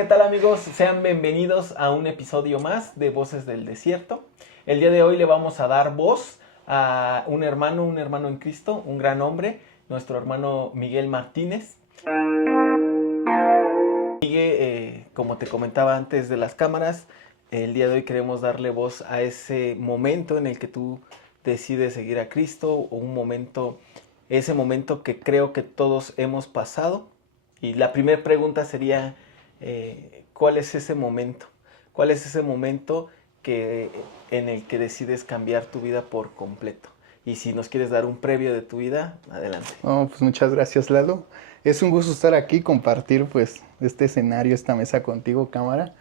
¿Qué tal, amigos? Sean bienvenidos a un episodio más de Voces del Desierto. El día de hoy le vamos a dar voz a un hermano en Cristo, un gran hombre, nuestro hermano Miguel Martínez. Como te comentaba antes de las cámaras, el día de hoy queremos darle voz a ese momento en el que tú decides seguir a Cristo, o ese momento que creo que todos hemos pasado. Y la primera pregunta sería, ¿cuál es ese momento? ¿Cuál es ese momento en el que decides cambiar tu vida por completo? Y si nos quieres dar un previo de tu vida, adelante. Pues muchas gracias, Lalo. Es un gusto estar aquí, compartir pues este escenario, esta mesa contigo, cámara.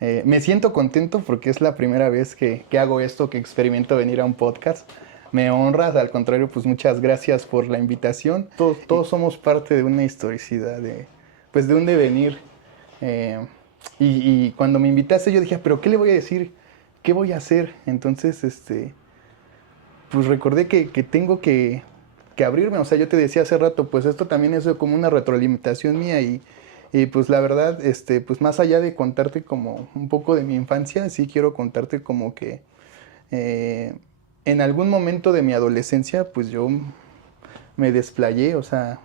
Me siento contento porque es la primera vez que hago esto, que experimento venir a un podcast. Me honras, al contrario, pues muchas gracias por la invitación. Todos somos parte de una historicidad, pues de un devenir. Y cuando me invitaste yo dije, ¿pero qué le voy a decir? ¿Qué voy a hacer? Entonces, pues recordé que tengo que abrirme. O sea, yo te decía hace rato, pues esto también es como una retroalimentación mía y pues la verdad, pues más allá de contarte como un poco de mi infancia, sí quiero contarte como que en algún momento de mi adolescencia, pues yo me desplayé. O sea,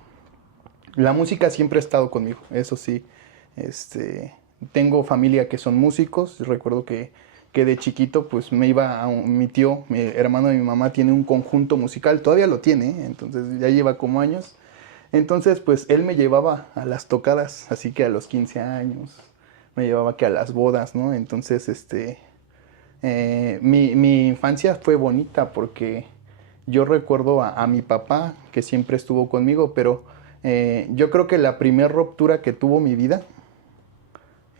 la música siempre ha estado conmigo, eso sí. Tengo familia que son músicos. Recuerdo que de chiquito pues me iba mi tío, mi hermano de mi mamá tiene un conjunto musical, todavía lo tiene, entonces ya lleva como años. Entonces pues él me llevaba a las tocadas, así que a los 15 años, me llevaba que a las bodas, ¿no? Entonces mi infancia fue bonita porque yo recuerdo a mi papá que siempre estuvo conmigo, pero yo creo que la primera ruptura que tuvo mi vida,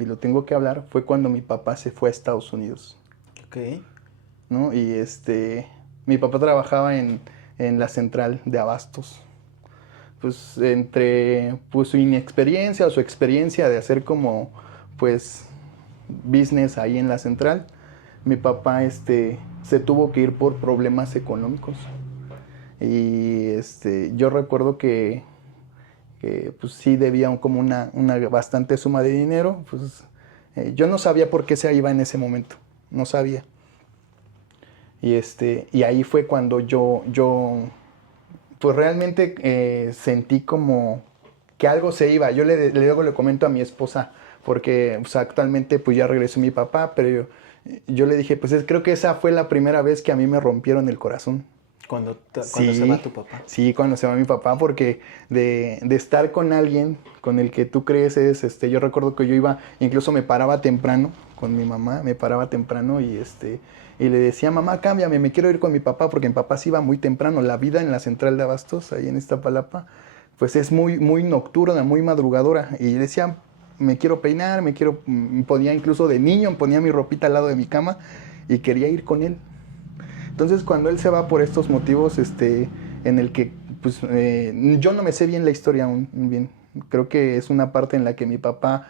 y lo tengo que hablar, fue cuando mi papá se fue a Estados Unidos. Ok. ¿No? Y mi papá trabajaba en la central de abastos. Pues entre pues, su inexperiencia o su experiencia de hacer como pues business ahí en la central, mi papá se tuvo que ir por problemas económicos. Y yo recuerdo que pues sí debía como una bastante suma de dinero. Pues yo no sabía por qué se iba en ese momento, no sabía. Y ahí fue cuando yo pues realmente sentí como que algo se iba. Luego le comento a mi esposa, porque pues, actualmente pues ya regresó mi papá, pero yo le dije, pues creo que esa fue la primera vez que a mí me rompieron el corazón. Cuando se va tu papá. Sí, cuando se va mi papá, porque de estar con alguien con el que tú creces, yo recuerdo que yo iba, incluso me paraba temprano con mi mamá, me paraba temprano y le decía, mamá, cámbiame, me quiero ir con mi papá, porque mi papá se iba muy temprano. La vida en la central de abastos, ahí en Iztapalapa, pues es muy, muy nocturna, muy madrugadora. Y decía, me quiero peinar, ponía incluso de niño, ponía mi ropita al lado de mi cama y quería ir con él. Entonces cuando él se va por estos motivos, en el que pues yo no me sé bien la historia aún bien. Creo que es una parte en la que mi papá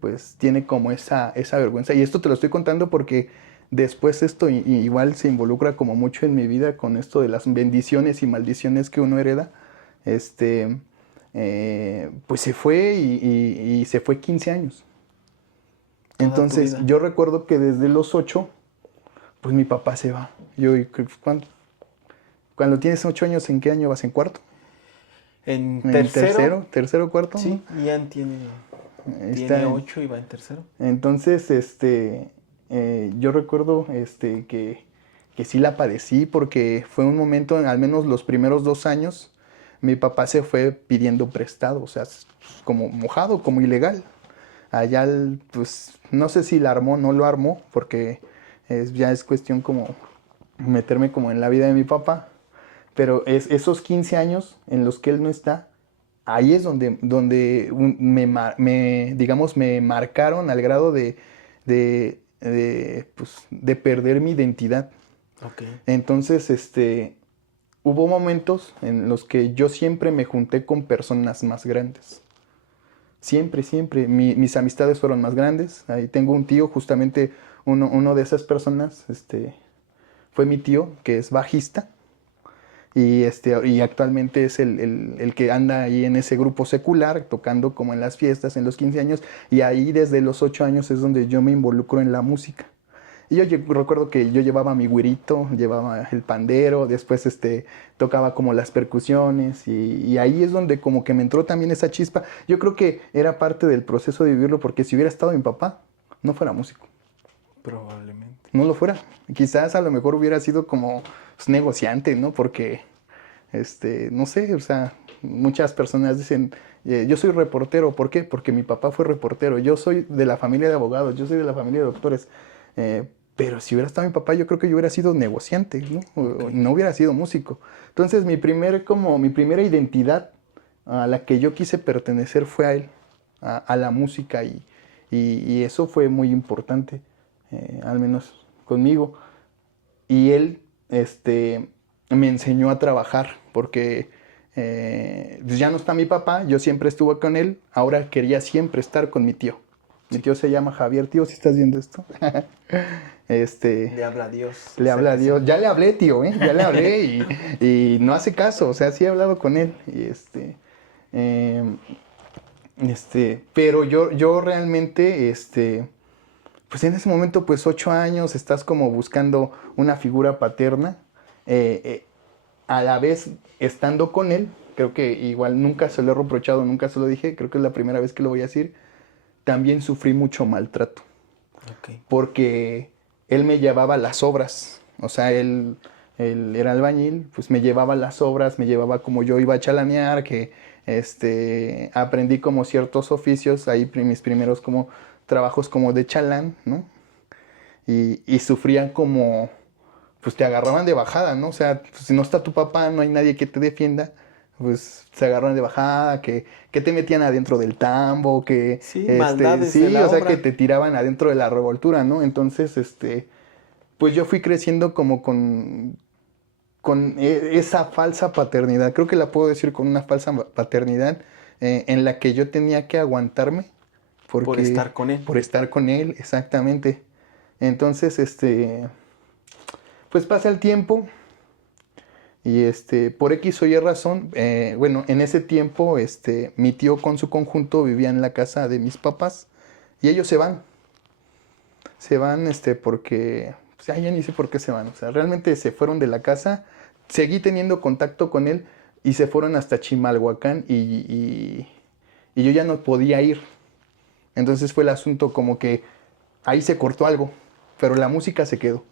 pues tiene como esa vergüenza. Y esto te lo estoy contando porque después esto igual se involucra como mucho en mi vida con esto de las bendiciones y maldiciones que uno hereda. Pues se fue y se fue 15 años. Toda tu Entonces vida. yo recuerdo que desde los 8 pues mi papá se va. Cuando tienes 8 años, ¿en qué año vas? ¿En cuarto? En ¿En tercero, tercero, cuarto? sí, ¿No? Ian tiene Está, 8 y va en tercero. entonces, yo recuerdo que sí la padecí porque fue un momento, al menos los primeros 2 años, mi papá se fue pidiendo prestado, o sea, como mojado, como ilegal. Allá, pues, no sé si la armó o no lo armó, porque ya es cuestión como meterme como en la vida de mi papá. Pero esos 15 años en los que él no está, ahí es donde digamos, me marcaron al grado pues, de perder mi identidad. Ok. Entonces, hubo momentos en los que yo siempre me junté con personas más grandes. Siempre, siempre. Mis amistades fueron más grandes. Ahí tengo un tío, justamente uno de esas personas, fue mi tío, que es bajista. y actualmente es el que anda ahí en ese grupo secular, tocando como en las fiestas, en los 15 años, y ahí desde los 8 años es donde yo me involucro en la música. Y yo recuerdo que yo llevaba mi güirito, llevaba el pandero, después tocaba como las percusiones y ahí es donde como que me entró también esa chispa. Yo creo que era parte del proceso de vivirlo porque si hubiera estado mi papá, no fuera músico. Probablemente. No lo fuera. Quizás a lo mejor hubiera sido como pues, negociante, ¿no? Porque, no sé, o sea, muchas personas dicen, yo soy reportero. ¿Por qué? Porque mi papá fue reportero. Yo soy de la familia de abogados, yo soy de la familia de doctores. Pero si hubiera estado mi papá, yo creo que yo hubiera sido negociante, ¿no? Ok. No hubiera sido músico. Entonces, mi primera identidad a la que yo quise pertenecer fue a él, a la música, y eso fue muy importante, al menos conmigo. Y él, me enseñó a trabajar, porque pues ya no está mi papá, yo siempre estuve con él, ahora quería siempre estar con mi tío. Mi tío se llama Javier, tío, si estás viendo esto. Le habla a Dios. Le habla a Dios. Ya le hablé, tío, ¿eh? Ya le hablé y no hace caso. O sea, sí he hablado con él. Pero yo realmente, pues en ese momento, pues 8 años, estás como buscando una figura paterna. A la vez, estando con él, creo que igual nunca se lo he reprochado, nunca se lo dije, creo que es la primera vez que lo voy a decir, también sufrí mucho maltrato. Ok. Porque él me llevaba a las obras, o sea, él era albañil, pues me llevaba a las obras, me llevaba como yo iba a chalanear, que aprendí como ciertos oficios, ahí mis primeros como trabajos como de chalán, ¿no? Y sufrían como, pues te agarraban de bajada, ¿no? O sea, pues, si no está tu papá, no hay nadie que te defienda, pues se agarran de bajada, que te metían adentro del tambo, que, Sí, maldades de sí, la o sea, que obra. te tiraban adentro de la revoltura, ¿no? Entonces, pues yo fui creciendo como con esa falsa paternidad, creo que la puedo decir con una falsa paternidad, en la que yo tenía que aguantarme, Por porque, estar con él. por estar con él, exactamente. Entonces, pues pasa el tiempo. Y por X o Y razón, bueno, en ese tiempo, mi tío con su conjunto vivía en la casa de mis papás y ellos se van. Se van, porque, pues ya ni sé por qué se van. O sea, realmente se fueron de la casa. Seguí teniendo contacto con él y se fueron hasta Chimalhuacán y yo ya no podía ir. Entonces fue el asunto como que ahí se cortó algo, pero la música se quedó.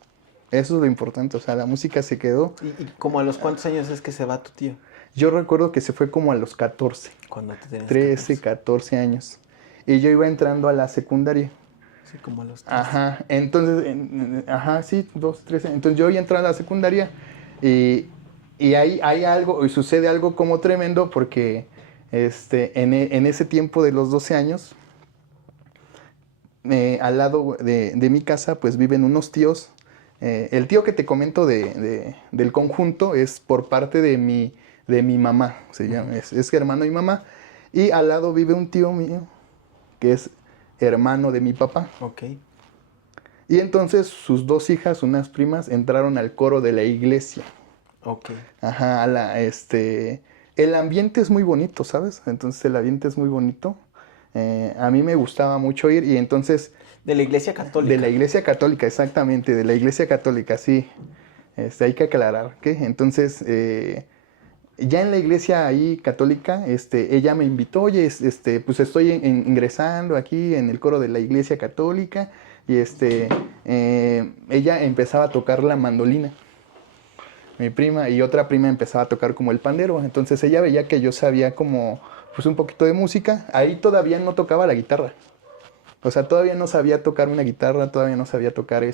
Eso es lo importante, o sea, la música se quedó. ¿Y como a los cuántos años es que se va tu tío? Yo recuerdo que se fue como a los 14, Cuando te tenías 13, 14. 14 años. Y yo iba entrando a la secundaria. Sí, como a los 13. Ajá, entonces, ajá, sí, 2, 13. Entonces yo iba entrando a la secundaria y, y ahí hay algo, y sucede algo como tremendo porque en ese tiempo de los 12 años, al lado de mi casa, pues viven unos tíos. El tío que te comento del conjunto es por parte de mi mamá, se llama, es hermano de mi mamá. Y al lado vive un tío mío que es hermano de mi papá. Ok. Y entonces sus dos hijas, unas primas, entraron al coro de la iglesia. Ok. Ajá, el ambiente es muy bonito, ¿sabes? Entonces el ambiente es muy bonito. A mí me gustaba mucho ir y entonces... De la iglesia católica. De la iglesia católica, exactamente, de la iglesia católica, sí. Hay que aclarar, ¿qué? Entonces, ya en la iglesia ahí católica, ella me invitó, oye, pues estoy ingresando aquí en el coro de la iglesia católica y ella empezaba a tocar la mandolina, mi prima, y otra prima empezaba a tocar como el pandero. Entonces ella veía que yo sabía como, pues un poquito de música. Ahí todavía no tocaba la guitarra. O sea, todavía no sabía tocar una guitarra, todavía no sabía tocar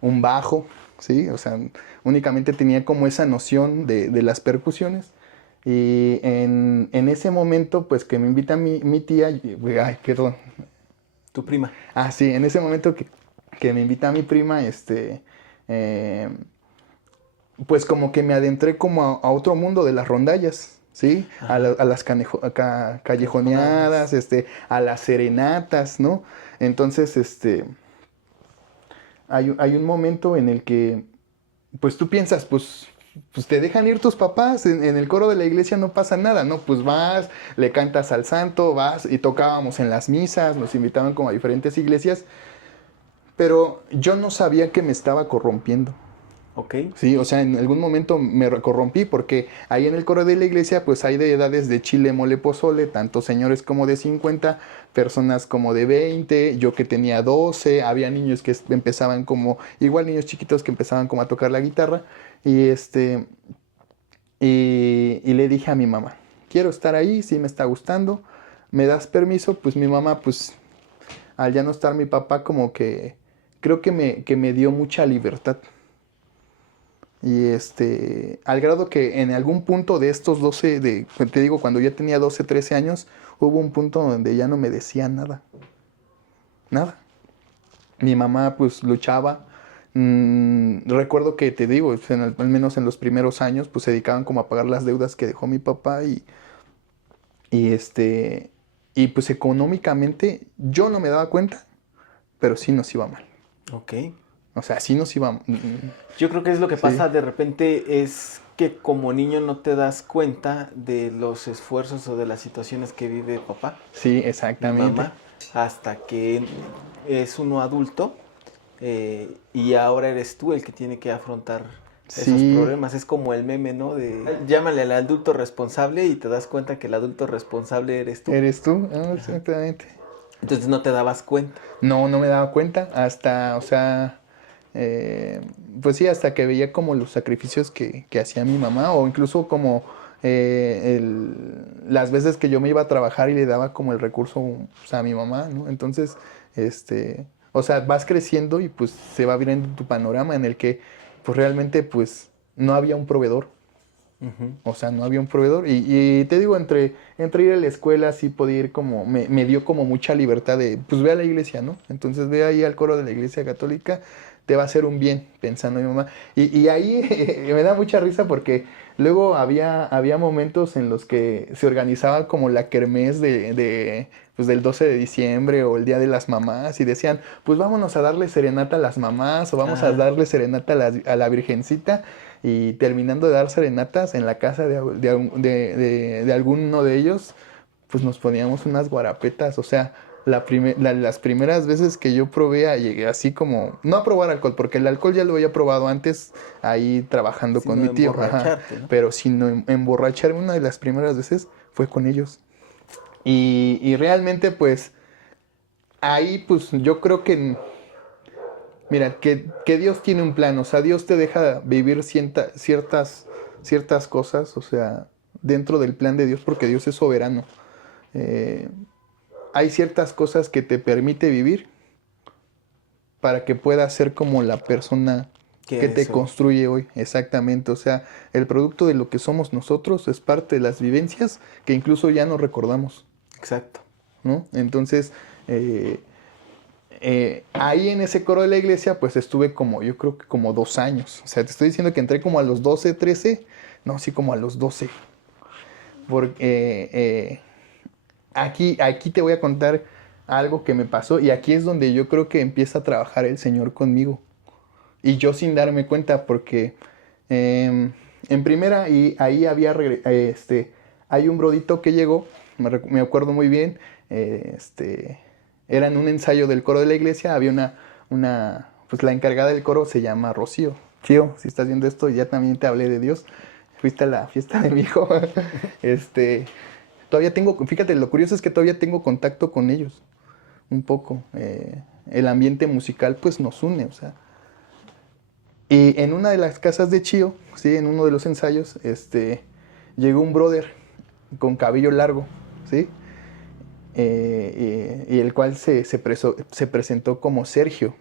un bajo, ¿sí? O sea, únicamente tenía como esa noción de las percusiones. Y en ese momento, pues que me invita mi tía, ay, perdón. Tu prima. Ah, sí, en ese momento que me invita mi prima, eh, pues como que me adentré como a otro mundo de las rondallas. ¿Sí? A las callejoneadas, a las serenatas, ¿no? Entonces, hay un momento en el que, pues tú piensas, pues pues te dejan ir tus papás, en el coro de la iglesia no pasa nada, ¿no? Pues vas, le cantas al santo, vas y tocábamos en las misas, nos invitaban como a diferentes iglesias, pero yo no sabía que me estaba corrompiendo. Ok. Sí, o sea, en algún momento me corrompí porque ahí en el coro de la iglesia pues hay de edades de chile, mole, pozole, tanto señores como de 50, personas como de 20, yo que tenía 12, había niños que empezaban como, igual niños chiquitos que empezaban como a tocar la guitarra y y le dije a mi mamá, quiero estar ahí, sí me está gustando, ¿me das permiso? Pues mi mamá pues al ya no estar mi papá como que creo que me dio mucha libertad. Y al grado que en algún punto de estos 12 te digo, cuando ya tenía 12 13 años, hubo un punto donde ya no me decía nada. Nada. Mi mamá pues luchaba. Recuerdo que te digo, al menos en los primeros años, pues se dedicaban como a pagar las deudas que dejó mi papá y y pues económicamente yo no me daba cuenta, pero sí nos iba mal. Ok. O sea, sí nos iba. Yo creo que es lo que Sí. pasa de repente es que como niño no te das cuenta de los esfuerzos o de las situaciones que vive papá, Sí, mi exactamente. mamá, hasta que es uno adulto y ahora eres tú el que tiene que afrontar esos Sí, problemas. Es como el meme, ¿no? De llámale al adulto responsable y te das cuenta que el adulto responsable eres tú. ¿eres tú? Ah, Ajá. exactamente. Entonces no te dabas cuenta. No, no me daba cuenta hasta, o sea, eh, pues sí, hasta que veía como los sacrificios que hacía mi mamá o incluso como las veces que yo me iba a trabajar y le daba como el recurso, o sea, a mi mamá, ¿no? Entonces, o sea, vas creciendo y pues se va viendo tu panorama en el que pues realmente pues no había un proveedor. Ujú. O sea, no había un proveedor. Y te digo, entre ir a la escuela, sí podía ir como, me dio como mucha libertad de, pues ve a la iglesia, ¿no? Entonces ve ahí al coro de la iglesia católica, te va a hacer un bien, pensando mi mamá. Y ahí me da mucha risa porque luego había momentos en los que se organizaba como la kermés pues del 12 de diciembre o el Día de las Mamás y decían, pues vámonos a darle serenata a las mamás o vamos a Ajá. darle serenata a la Virgencita y terminando de dar serenatas en la casa de alguno de ellos, pues nos poníamos unas guarapetas, o sea, las primeras veces que yo probé llegué así como, no a probar alcohol, porque el alcohol ya lo había probado antes ahí trabajando con Sino mi tío, ajá, emborracharte, ¿no? pero sino emborracharme una de las primeras veces fue con ellos. Y realmente pues ahí pues yo creo que mira, que Dios tiene un plan, o sea, Dios te deja vivir ciertas cosas, o sea, dentro del plan de Dios, porque Dios es soberano. Eh, Hay ciertas cosas que te permite vivir para que puedas ser como la persona ¿Qué que te eres hoy? construye hoy, exactamente. O sea, el producto de lo que somos nosotros es parte de las vivencias que incluso ya no recordamos, Exacto. ¿no? Entonces, eh, ahí en ese coro de la iglesia, pues estuve como, yo creo que como 2 años. O sea, te estoy diciendo que entré como a los 12 13 no, sí, como a los 12. Porque aquí te voy a contar algo que me pasó y aquí es donde yo creo que empieza a trabajar el Señor conmigo. Y yo sin darme cuenta porque en primera y ahí hay un brodito que llegó, me acuerdo muy bien, era en un ensayo del coro de la iglesia, había pues la encargada del coro se llama Rocío. Chío, si estás viendo esto, ya también te hablé de Dios. Fuiste a la fiesta de mi hijo. Todavía tengo, fíjate, lo curioso es que todavía tengo contacto con ellos, un poco. El ambiente musical pues nos une, o sea. Y en una de las casas de Chío, ¿sí? En uno de los ensayos, llegó un brother con cabello largo, ¿sí? Y el cual se presentó como Sergio.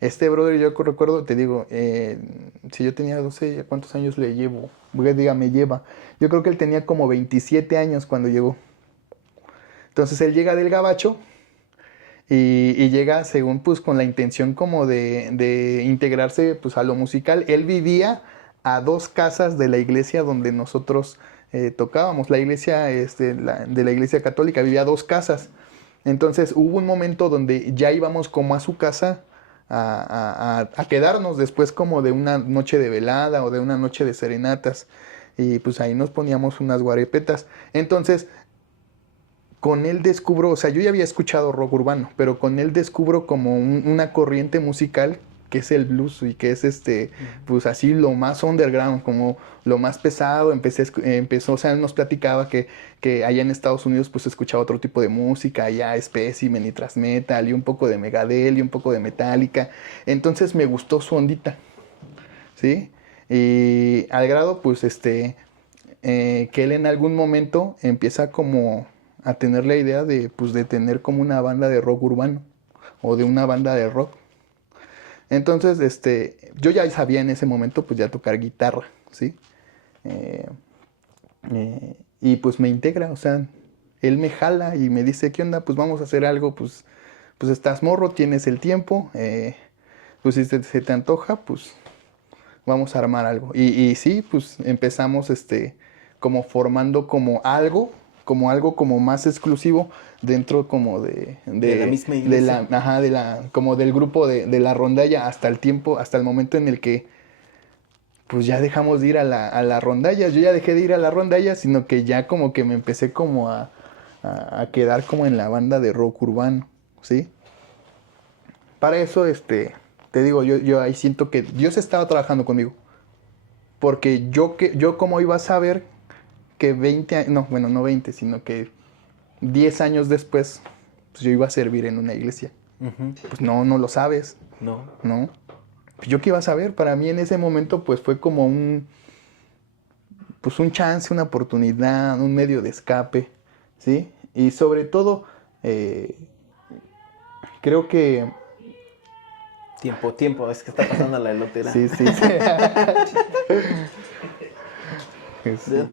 Este brother, yo recuerdo, te digo, si yo tenía 12, ¿cuántos años le llevo? Diga, me lleva. Yo creo que él tenía como 27 años cuando llegó. Entonces él llega del Gabacho y llega según pues con la intención como de integrarse pues a lo musical. Él vivía a 2 casas de la iglesia donde nosotros tocábamos. La iglesia de la iglesia católica vivía a 2 casas. Entonces hubo un momento donde ya íbamos como a su casa a quedarnos después como de una noche de velada o de una noche de serenatas. Y pues ahí nos poníamos unas guarepetas. Entonces, con él descubro, o sea, yo ya había escuchado rock urbano, pero con él descubro como una corriente musical que es el blues y que es pues así lo más underground, como lo más pesado. Empezó, o sea, él nos platicaba que allá en Estados Unidos pues escuchaba otro tipo de música, allá Specimen y thrash metal y un poco de Megadeth y un poco de Metallica. Entonces me gustó su ondita, ¿sí? Y al grado pues que él en algún momento empieza como a tener la idea pues, de tener como una banda de rock urbano o de una banda de rock. Entonces, yo ya sabía en ese momento pues ya tocar guitarra, ¿sí? Y pues me integra, o sea, él me jala y me dice, ¿qué onda? Pues vamos a hacer algo, pues estás morro, tienes el tiempo, pues si se te antoja, pues vamos a armar algo. Y sí, pues empezamos como formando como algo como más exclusivo dentro como de la misma iglesia. Como del grupo de la rondalla hasta el momento en el que pues ya dejamos de ir a la rondalla. Yo ya dejé de ir a la rondalla, sino que ya como que me empecé como a quedar como en la banda de rock urbano, ¿sí? Para eso, te digo, yo ahí siento que Dios estaba trabajando conmigo. Porque yo como iba a saber que 20 años, no, bueno, no 20, sino que 10 años después, pues yo iba a servir en una iglesia. Uh-huh. Pues no lo sabes. No. Pues yo qué iba a saber. Para mí en ese momento, pues fue como pues un chance, una oportunidad, un medio de escape, ¿sí? Y sobre todo, creo que... Tiempo, es que está pasando la elotera. Sí.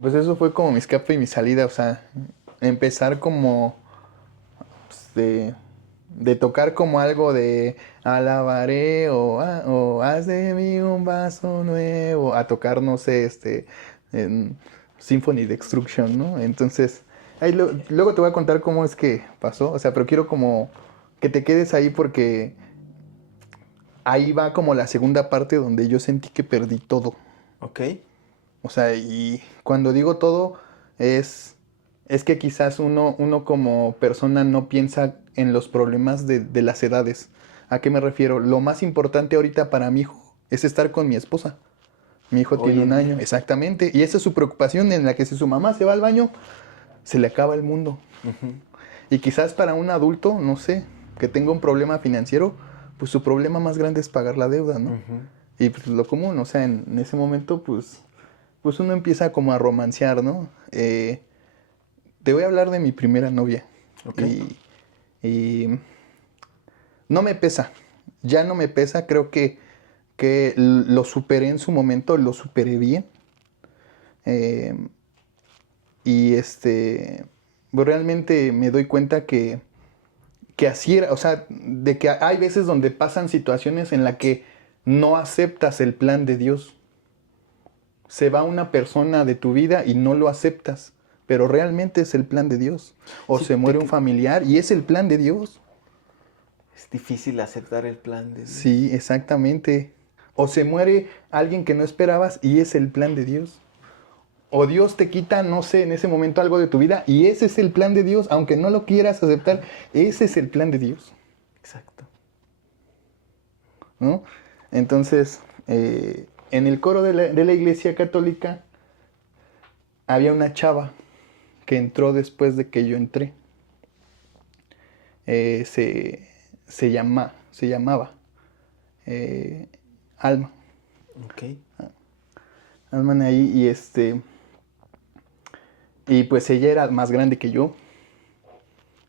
Pues eso fue como mi escape y mi salida, o sea, empezar como pues, de tocar como algo de alabaré o haz de mí un vaso nuevo, a tocar, no sé, en Symphony Destruction, ¿no? Entonces, ahí luego te voy a contar cómo es que pasó, o sea, pero quiero como que te quedes ahí porque ahí va como la segunda parte donde yo sentí que perdí todo. Ok. O sea, y cuando digo todo, es que quizás uno como persona no piensa en los problemas de las edades. ¿A qué me refiero? Lo más importante ahorita para mi hijo es estar con mi esposa. Mi hijo tiene un año, exactamente. Y esa es su preocupación, en la que si su mamá se va al baño, se le acaba el mundo. Uh-huh. Y quizás para un adulto, no sé, que tenga un problema financiero, pues su problema más grande es pagar la deuda, ¿no? Uh-huh. Y pues lo común, o sea, en ese momento, pues uno empieza como a romancear, ¿no? Te voy a hablar de mi primera novia. Okay. Y no me pesa, ya no me pesa, creo que lo superé en su momento, lo superé bien. Y pues realmente me doy cuenta que así era, o sea, de que hay veces donde pasan situaciones en las que no aceptas el plan de Dios. Se va una persona de tu vida y no lo aceptas, pero realmente es el plan de Dios. O sí, se muere un familiar y es el plan de Dios. Es difícil aceptar el plan de Dios. Sí, exactamente. O se muere alguien que no esperabas y es el plan de Dios. O Dios te quita, no sé, en ese momento algo de tu vida y ese es el plan de Dios, aunque no lo quieras aceptar, ese es el plan de Dios. Exacto. ¿No? Entonces, en el coro de la Iglesia Católica había una chava que entró después de que yo entré. Se llamaba Alma. Ok. Alma ahí y pues ella era más grande que yo.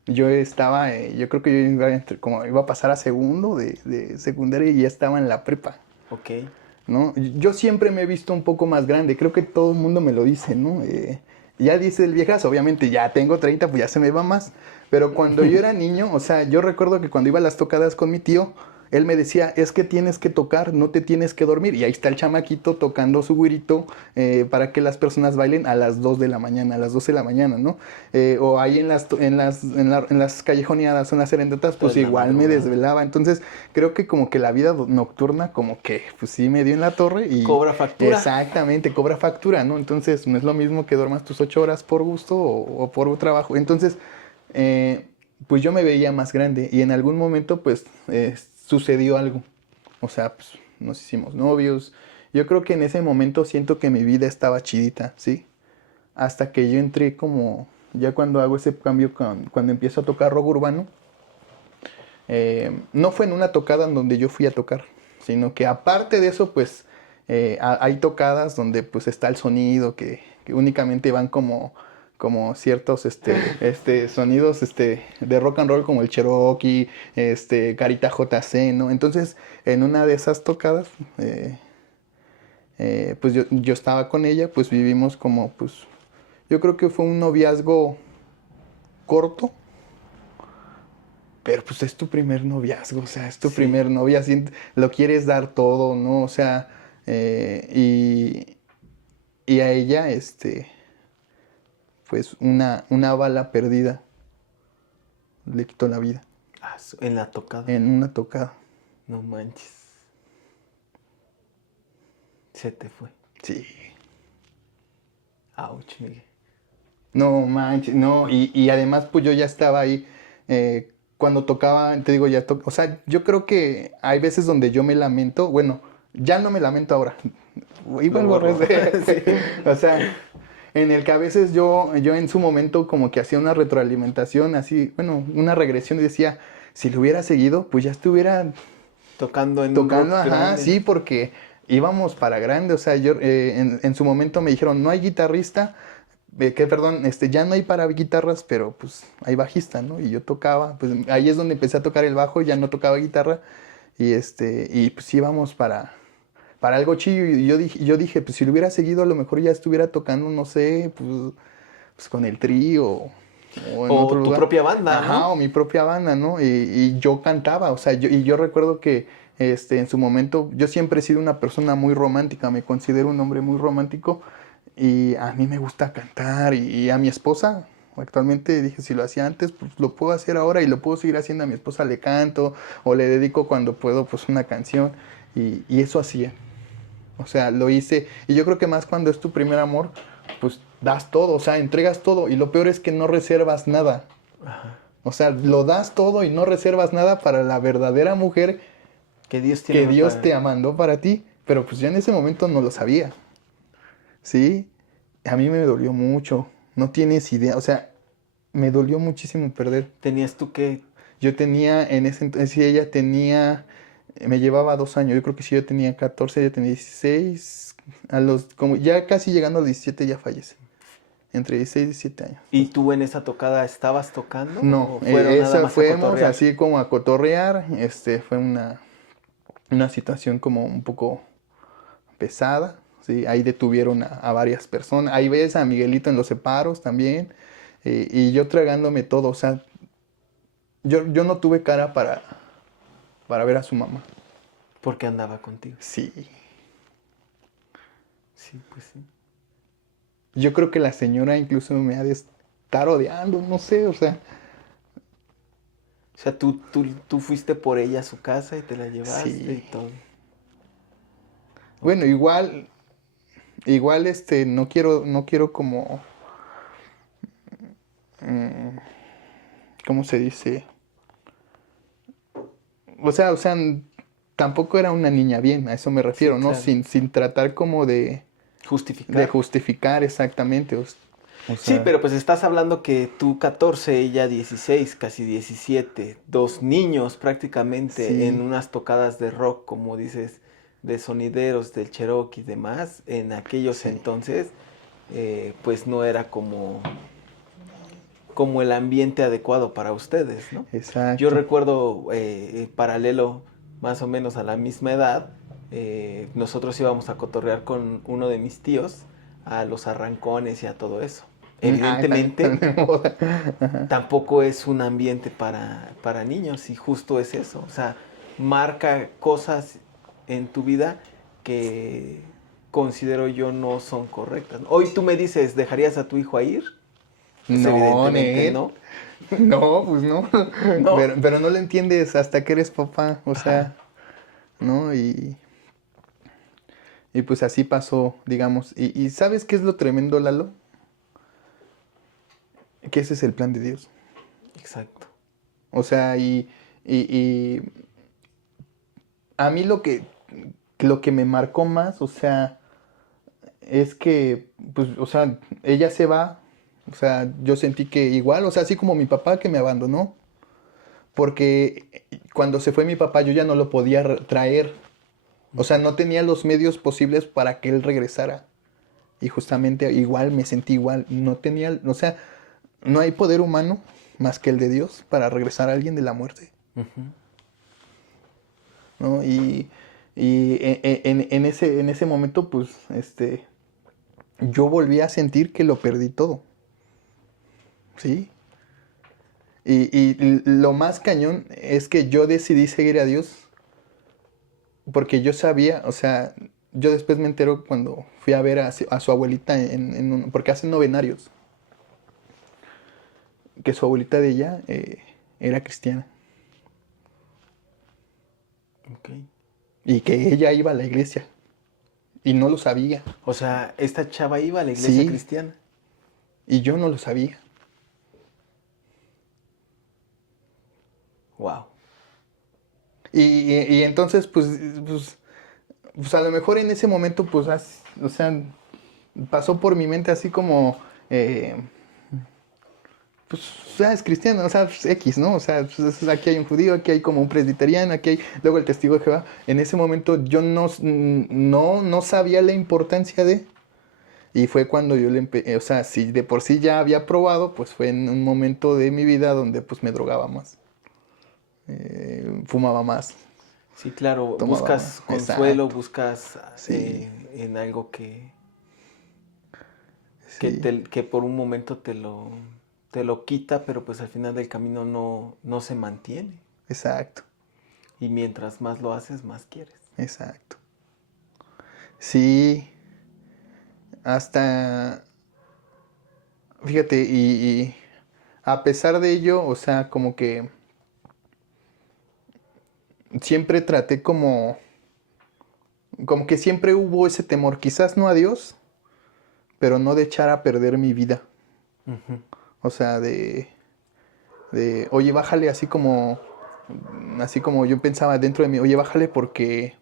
Yo estaba, yo creo que yo como iba a pasar a segundo de secundaria y ya estaba en la prepa. Ok. ¿No? Yo siempre me he visto un poco más grande, creo que todo el mundo me lo dice, ¿no? Ya dice el viejazo, obviamente ya tengo 30, pues ya se me va más. Pero cuando yo era niño, o sea, yo recuerdo que cuando iba a las tocadas con mi tío, él me decía, es que tienes que tocar, no te tienes que dormir. Y ahí está el chamaquito tocando su güirito para que las personas bailen a las 2 de la mañana, a las 12 de la mañana, ¿no? O ahí en las callejoneadas o en las serendatas, pues En la igual me madrugada. desvelaba. Entonces, creo que como que la vida nocturna como que, pues sí me dio en la torre y... Cobra factura. Exactamente, cobra factura, ¿no? Entonces, no es lo mismo que duermas tus 8 horas por gusto o por trabajo. Entonces, pues yo me veía más grande y en algún momento pues sucedió algo. O sea, pues nos hicimos novios. Yo creo que en ese momento siento que mi vida estaba chidita, ¿sí? Hasta que yo entré como, ya cuando hago ese cambio, cuando empiezo a tocar rock urbano, no fue en una tocada en donde yo fui a tocar, sino que aparte de eso, pues hay tocadas donde pues está el sonido, que únicamente van como ciertos sonidos de rock and roll como el Cherokee, Carita JC, ¿no? Entonces, en una de esas tocadas, pues yo estaba con ella, pues vivimos como, pues, yo creo que fue un noviazgo corto, pero pues es tu primer noviazgo, o sea, es tu Sí. primer novia, lo quieres dar todo, ¿no? O sea, y a ella, pues una bala perdida le quitó la vida En la tocada. en una tocada. No manches. Se te fue. Sí. Ouch, Miguel. No manches, no, y además pues yo ya estaba ahí cuando tocaba, te digo, o sea, yo creo que hay veces donde yo me lamento, bueno, ya no me lamento ahora, igual Lo borré borró. Sí. o sea, en el que a veces yo en su momento como que hacía una retroalimentación, así, bueno, una regresión y decía, si lo hubiera seguido, pues ya estuviera Tocando en un tocando, rock ajá, grande, sí, ¿no? porque íbamos para grande, o sea, yo en su momento me dijeron, no hay guitarrista, perdón, ya no hay para guitarras, pero pues hay bajista, ¿no? Y yo tocaba, pues ahí es donde empecé a tocar el bajo, ya no tocaba guitarra, y pues íbamos para algo chido, y yo dije, pues si lo hubiera seguido, a lo mejor ya estuviera tocando, no sé, pues con el trío, o en O otro tu lugar. propia banda, Ajá, ¿no? o mi propia banda, ¿no? Y yo cantaba, o sea, yo recuerdo que en su momento yo siempre he sido una persona muy romántica, me considero un hombre muy romántico y a mí me gusta cantar y a mi esposa, actualmente dije, si lo hacía antes, pues lo puedo hacer ahora y lo puedo seguir haciendo. A mi esposa le canto o le dedico cuando puedo pues una canción y eso hacía. O sea, lo hice. Y yo creo que más cuando es tu primer amor, pues das todo, o sea, entregas todo. Y lo peor es que no reservas nada. Ajá. O sea, lo das todo y no reservas nada para la verdadera mujer Que Dios que tiene Dios te para... mandó para ti. Pero pues yo en ese momento no lo sabía. ¿Sí? A mí me dolió mucho. No tienes idea. O sea, me dolió muchísimo perder. Tenías tú que... Yo tenía, en ese entonces, si ella tenía, me llevaba 2 años. Yo creo que si yo tenía 14, ella tenía 16. Como ya casi llegando a los 17 ya fallece. Entre 16 y 17 años. ¿Y tú en esa tocada estabas tocando? No, ¿O fueron nada esa más a fuimos cotorrear? así como a cotorrear. Fue una situación como un poco pesada. ¿Sí? Ahí detuvieron a varias personas. Ahí ves a Miguelito en los separos también. Y yo tragándome todo. O sea, yo no tuve cara para ver a su mamá. Porque andaba contigo. Sí. Sí, pues sí. Yo creo que la señora incluso me ha de estar odiando, no sé, o sea. O sea, tú fuiste por ella a su casa y te la llevaste y Sí. todo. Bueno, Ok. igual no quiero como, ¿cómo se dice? O sea, tampoco era una niña bien, a eso me Sí, refiero, ¿no? claro. Sin tratar como de Justificar. justificar exactamente. Sí, Sea, pero pues estás hablando que tú 14, ella 16, casi 17, dos niños prácticamente en sí, unas tocadas de rock, como dices, de sonideros del Cherokee y demás, en aquellos sí, entonces, pues no era como el ambiente adecuado para ustedes, ¿no? Yo exacto. recuerdo, paralelo más o menos a la misma edad, nosotros íbamos a cotorrear con uno de mis tíos a los arrancones y a todo eso. También, Evidentemente, de moda. Ajá. tampoco es un ambiente para niños y justo es eso. O sea, marca cosas en tu vida que considero yo no son correctas. Hoy tú me dices, ¿dejarías a tu hijo a ir? Pues No, evidentemente Nel. no. No, pues no. No. Pero no lo entiendes hasta que eres papá, o Ajá. sea, ¿no? Y pues así pasó, digamos. Y ¿sabes qué es lo tremendo, Lalo? Que ese es el plan de Dios. Exacto. O sea, y a mí lo que me marcó más, o sea, es que, pues, o sea, ella se va, o sea, yo sentí que igual, o sea, así como mi papá que me abandonó, porque cuando se fue mi papá yo ya no lo podía traer, o sea, no tenía los medios posibles para que él regresara. Y justamente igual me sentí igual, no tenía, o sea, no hay poder humano más que el de Dios para regresar a alguien de la muerte, Ujú. ¿no? En ese momento, pues, yo volví a sentir que lo perdí todo, ¿sí? Y lo más cañón es que yo decidí seguir a Dios porque yo sabía, o sea, yo después me entero cuando fui a ver a su abuelita porque hacen novenarios, que su abuelita de ella era cristiana Ok. y que ella iba a la iglesia y no lo sabía, O sea, esta chava iba a la iglesia sí, cristiana. y yo no lo sabía. Wow. Y entonces, pues a lo mejor en ese momento, pues, o sea, pasó por mi mente así como, pues, o sea, es cristiano, o sea, pues, X, ¿no? O sea, pues, aquí hay un judío, aquí hay como un presbiteriano, aquí hay luego el testigo de Jehová. En ese momento yo no sabía la importancia de, y fue cuando yo le empecé, o sea, si de por sí ya había probado, pues fue en un momento de mi vida donde pues me drogaba más, fumaba más, Sí, claro, tomaba más, buscas consuelo, exacto, buscas sí, en algo sí, que por un momento te lo quita, pero pues al final del camino no se mantiene. exacto, Y mientras más lo haces, más quieres. exacto. Sí, hasta, fíjate, y a pesar de ello, o sea, como que siempre traté como que siempre hubo ese temor, quizás no a Dios, pero no de echar a perder mi vida. Ujú. O sea, oye, bájale así como yo pensaba dentro de mí, oye, bájale porque,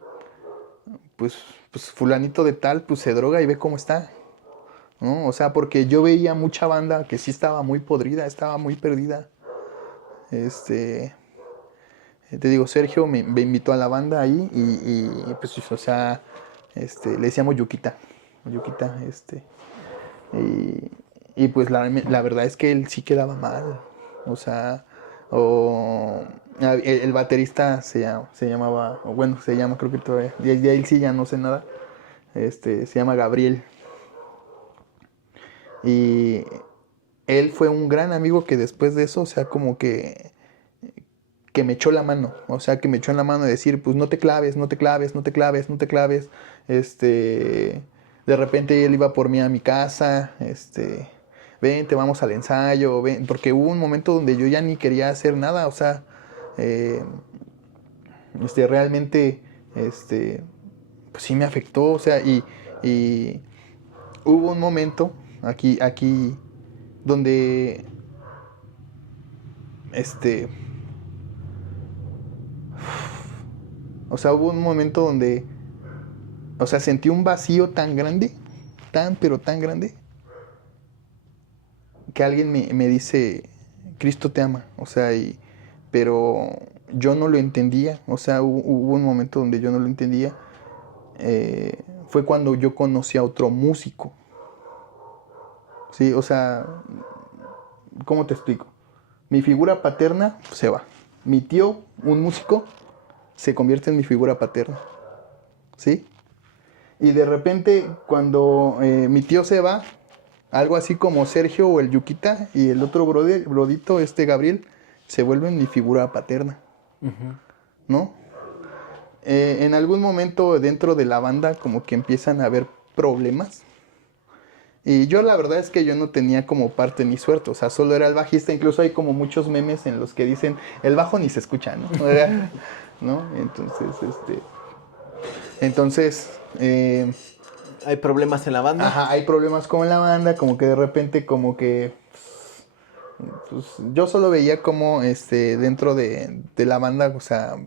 pues, pues fulanito de tal, pues se droga y ve cómo está, ¿no? O sea, porque yo veía mucha banda que sí estaba muy podrida, estaba muy perdida. Este, te digo, Sergio me invitó a la banda ahí pues, o sea, le decíamos Yuquita, Yuquita, y, y pues la verdad es que él sí quedaba mal, o sea, el baterista se llamaba, o bueno, se llama, creo que todavía, de él sí ya no sé nada, se llama Gabriel, y él fue un gran amigo que después de eso, o sea, como que me echó la mano, o sea, que me echó en la mano de decir, pues no te claves, no te claves, no te claves, no te claves, de repente él iba por mí a mi casa, vente, vamos al ensayo, ven, porque hubo un momento donde yo ya ni quería hacer nada, o sea, eh, realmente, pues sí me afectó, o sea, y hubo un momento aquí, donde, este, o sea, hubo un momento donde, o sea, sentí un vacío tan grande, pero tan grande, que alguien me dice, Cristo te ama, o sea, pero yo no lo entendía, o sea, hubo un momento donde yo no lo entendía, fue cuando yo conocí a otro músico, ¿sí? O sea, ¿cómo te explico? Mi figura paterna se va, mi tío, un músico, se convierte en mi figura paterna, ¿sí? Y de repente, cuando mi tío se va, algo así como Sergio o el Yuquita y el otro brodito, Gabriel, se vuelven mi figura paterna, Ujú. ¿no? En algún momento dentro de la banda como que empiezan a haber problemas. Y yo la verdad es que yo no tenía como parte ni suerte, o sea, solo era el bajista. Incluso hay como muchos memes en los que dicen, el bajo ni se escucha, ¿no? ¿No? Entonces, ¿Hay problemas en la banda? ajá, hay problemas con la banda, como que de repente como que pues, yo solo veía como dentro de la banda, o sea,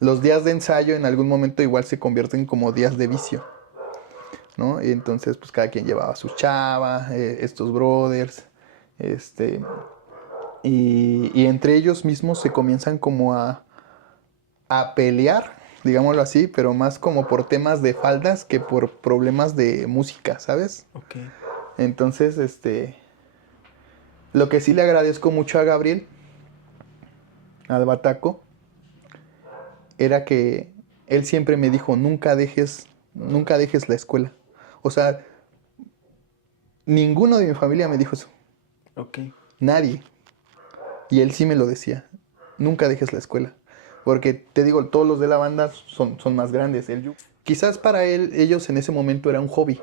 los días de ensayo en algún momento igual se convierten como días de vicio, ¿no? Y entonces pues cada quien llevaba su chava, estos brothers, este, y entre ellos mismos se comienzan como a pelear, digámoslo así, pero más como por temas de faldas que por problemas de música, ¿sabes? Ok. Entonces, lo que sí le agradezco mucho a Gabriel, al Bataco, era que él siempre me dijo, nunca dejes la escuela. O sea, ninguno de mi familia me dijo eso, Ok. nadie. Y él sí me lo decía, nunca dejes la escuela. Porque te digo, todos los de la banda son más grandes. Quizás para él, ellos en ese momento era un hobby.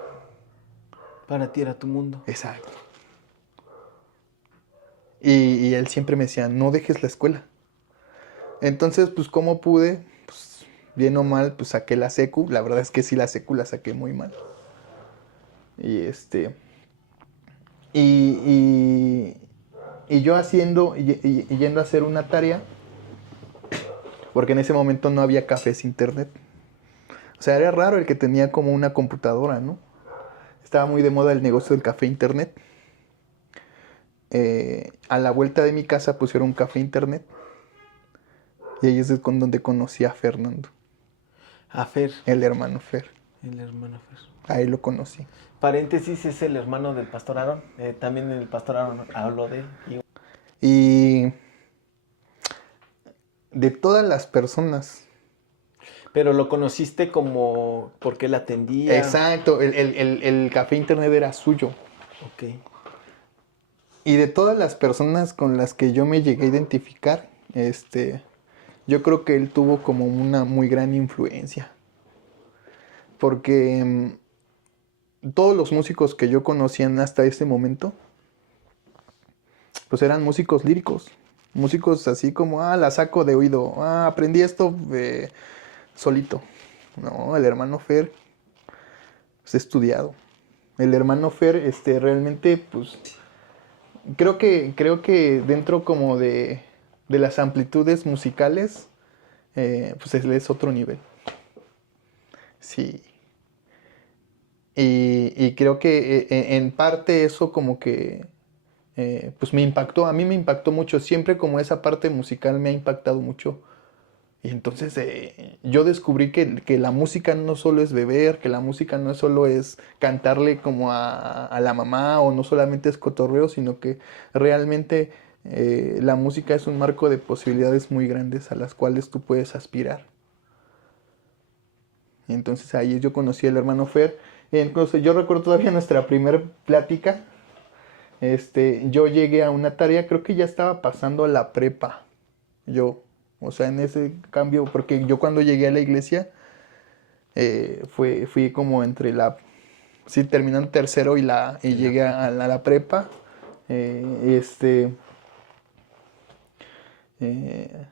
Para ti era tu mundo. Exacto. Y él siempre me decía, no dejes la escuela. Entonces, pues, ¿cómo pude? Pues, bien o mal, pues saqué la secu. La verdad es que sí, la secu la saqué muy mal. Y y, y yo haciendo, y yendo a hacer una tarea, porque en ese momento no había cafés internet. O sea, era raro el que tenía como una computadora, ¿no? Estaba muy de moda el negocio del café internet. A la vuelta de mi casa pusieron un café internet. Y ahí es con donde conocí a Fernando, A Fer, el hermano Fer. el hermano Fer. Ahí lo conocí. Paréntesis, es el hermano del pastor Aaron. También el pastor Aaron habló de él. Y de todas las personas. Pero lo conociste como porque él atendía. Exacto, el café internet era suyo. Ok. Y de todas las personas con las que yo me llegué a identificar, yo creo que él tuvo como una muy gran influencia. Porque todos los músicos que yo conocía hasta ese momento, pues eran músicos líricos. Músicos así como, la saco de oído, aprendí esto solito. No, el hermano Fer, pues estudiado. El hermano Fer, realmente, pues, creo que dentro como de las amplitudes musicales, pues él es otro nivel. Sí. Y creo que en parte eso como que pues me impactó, a mí me impactó mucho, siempre como esa parte musical me ha impactado mucho. Y entonces yo descubrí que la música no solo es beber, que la música no solo es cantarle como a la mamá o no solamente es cotorreo, sino que realmente la música es un marco de posibilidades muy grandes a las cuales tú puedes aspirar. Y entonces ahí yo conocí al hermano Fer. E incluso yo recuerdo todavía nuestra primera plática. Yo llegué a una tarea, creo que ya estaba pasando la prepa. Yo, o sea, en ese cambio, porque yo cuando llegué a la iglesia, fui como entre sí, terminando tercero y llegué a la prepa. Eh, este, eh,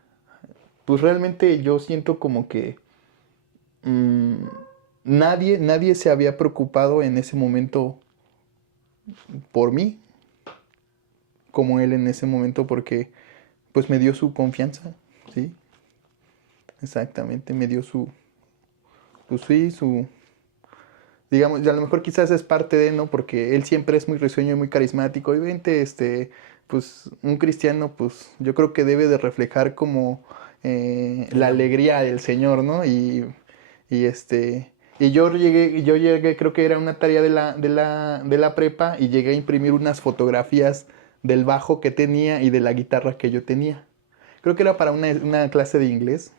pues realmente yo siento como que mm, nadie se había preocupado en ese momento por mí, como él en ese momento, porque pues me dio su confianza, ¿sí? Exactamente, me dio pues sí, digamos, y a lo mejor quizás es parte de, ¿no? Porque él siempre es muy risueño y muy carismático. Obviamente, pues un cristiano, pues yo creo que debe de reflejar como la alegría del Señor, ¿no? Y y yo llegué, creo que era una tarea de la prepa y llegué a imprimir unas fotografías del bajo que tenía y de la guitarra que yo tenía. Creo que era para una clase de inglés.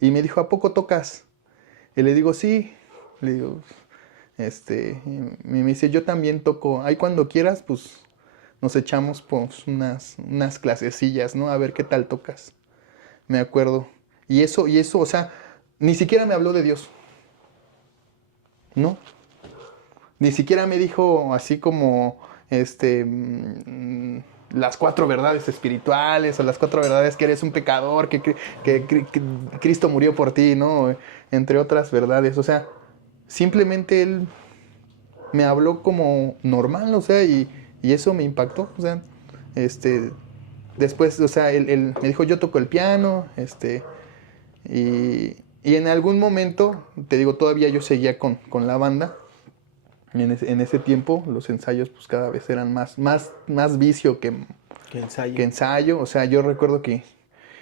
Y me dijo, ¿a poco tocas? Y le digo, sí. Le digo, y me dice, yo también toco. Ahí cuando quieras, pues nos echamos pues unas clasecillas, ¿no? A ver qué tal tocas. Me acuerdo. Y eso, o sea, ni siquiera me habló de Dios. ¿No? Ni siquiera me dijo así como, las 4 verdades espirituales o las 4 verdades que eres un pecador, que Cristo murió por ti, ¿no? Entre otras verdades. O sea, simplemente él me habló como normal, o sea, y eso me impactó. O sea, después, o sea, él me dijo, yo toco el piano, y en algún momento, te digo, todavía yo seguía con la banda. En ese tiempo los ensayos pues cada vez eran más vicio que ensayo. O sea, yo recuerdo que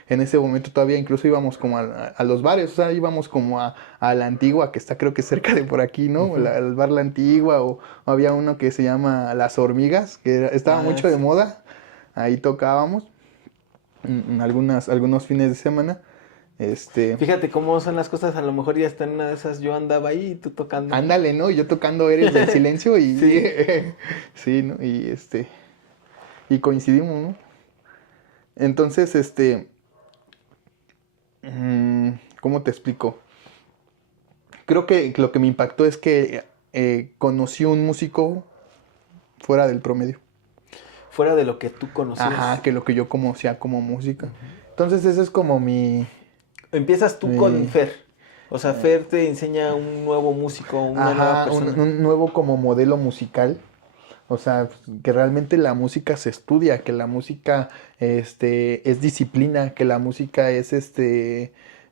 en ese momento todavía incluso íbamos como a los bares, o sea, íbamos como a la Antigua, que está creo que cerca de por aquí, ¿no? Uh-huh. Al bar La Antigua, o había uno que se llama Las Hormigas, que estaba mucho de moda. Ahí tocábamos algunos fines de semana. Fíjate cómo son las cosas, a lo mejor ya está en una de esas, yo andaba ahí y tú tocando. Ándale, ¿no? Yo tocando Eres del Silencio y Sí. sí, ¿no? Y coincidimos, ¿no? Entonces, ¿cómo te explico? Creo que lo que me impactó es que conocí un músico fuera del promedio. Fuera de lo que tú conocías. Ajá, que lo que yo conocía como música. Entonces ese es como Empiezas tú con Fer. O sea, Fer te enseña un nuevo músico, una nueva persona. Un nuevo como modelo musical. O sea, que realmente la música se estudia, que la música es disciplina, que la música es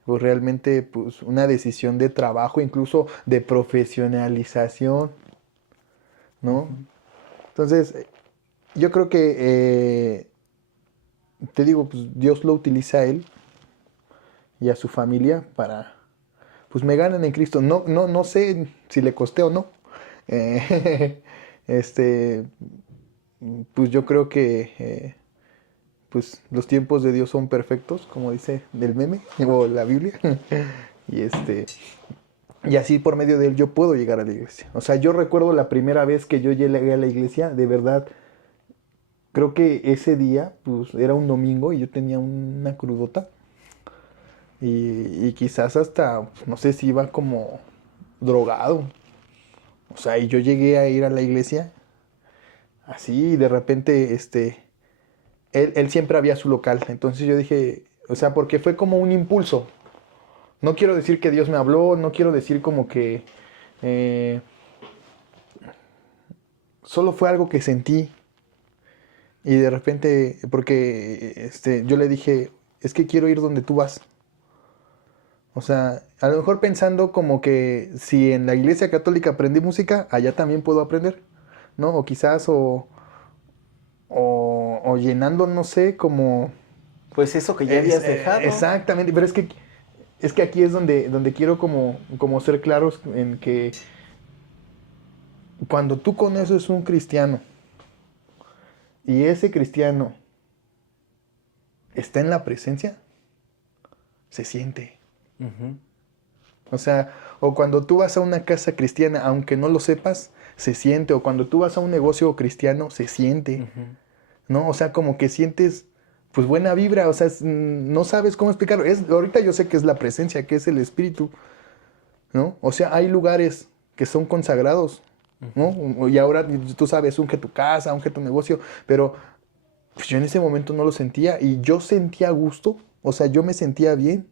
pues realmente pues una decisión de trabajo, incluso de profesionalización, ¿no? Entonces, yo creo que te digo, pues Dios lo utiliza a él y a su familia para pues me ganan en Cristo. No sé si le costé o no. Pues yo creo que pues los tiempos de Dios son perfectos, como dice del meme o la Biblia. y y así por medio de él yo puedo llegar a la iglesia. O sea, yo recuerdo la primera vez que yo llegué a la iglesia, de verdad, creo que ese día, pues era un domingo y yo tenía una crudota. Y quizás hasta, no sé si iba como drogado. O sea, y yo llegué a ir a la iglesia así y de repente, él siempre había su local. Entonces yo dije, o sea, porque fue como un impulso. No quiero decir que Dios me habló, no quiero decir como que solo fue algo que sentí. Y de repente, porque yo le dije, es que quiero ir donde tú vas. O sea, a lo mejor pensando como que si en la iglesia católica aprendí música, allá también puedo aprender, ¿no? O quizás, o llenando, no sé, como... Pues eso que ya habías dejado. Exactamente, pero es que aquí es donde quiero como ser claros en que cuando tú conoces un cristiano y ese cristiano está en la presencia, se siente. Uh-huh. O sea, o cuando tú vas a una casa cristiana, aunque no lo sepas, se siente. O cuando tú vas a un negocio cristiano, se siente. Uh-huh. ¿No? O sea, como que sientes, pues, buena vibra. O sea, no sabes cómo explicarlo. Ahorita yo sé que es la presencia, que es el Espíritu, ¿no? O sea, hay lugares que son consagrados, ¿no? Y ahora tú sabes, unge tu casa, unge tu negocio. Pero pues, yo en ese momento no lo sentía. Y yo sentía gusto. O sea, yo me sentía bien.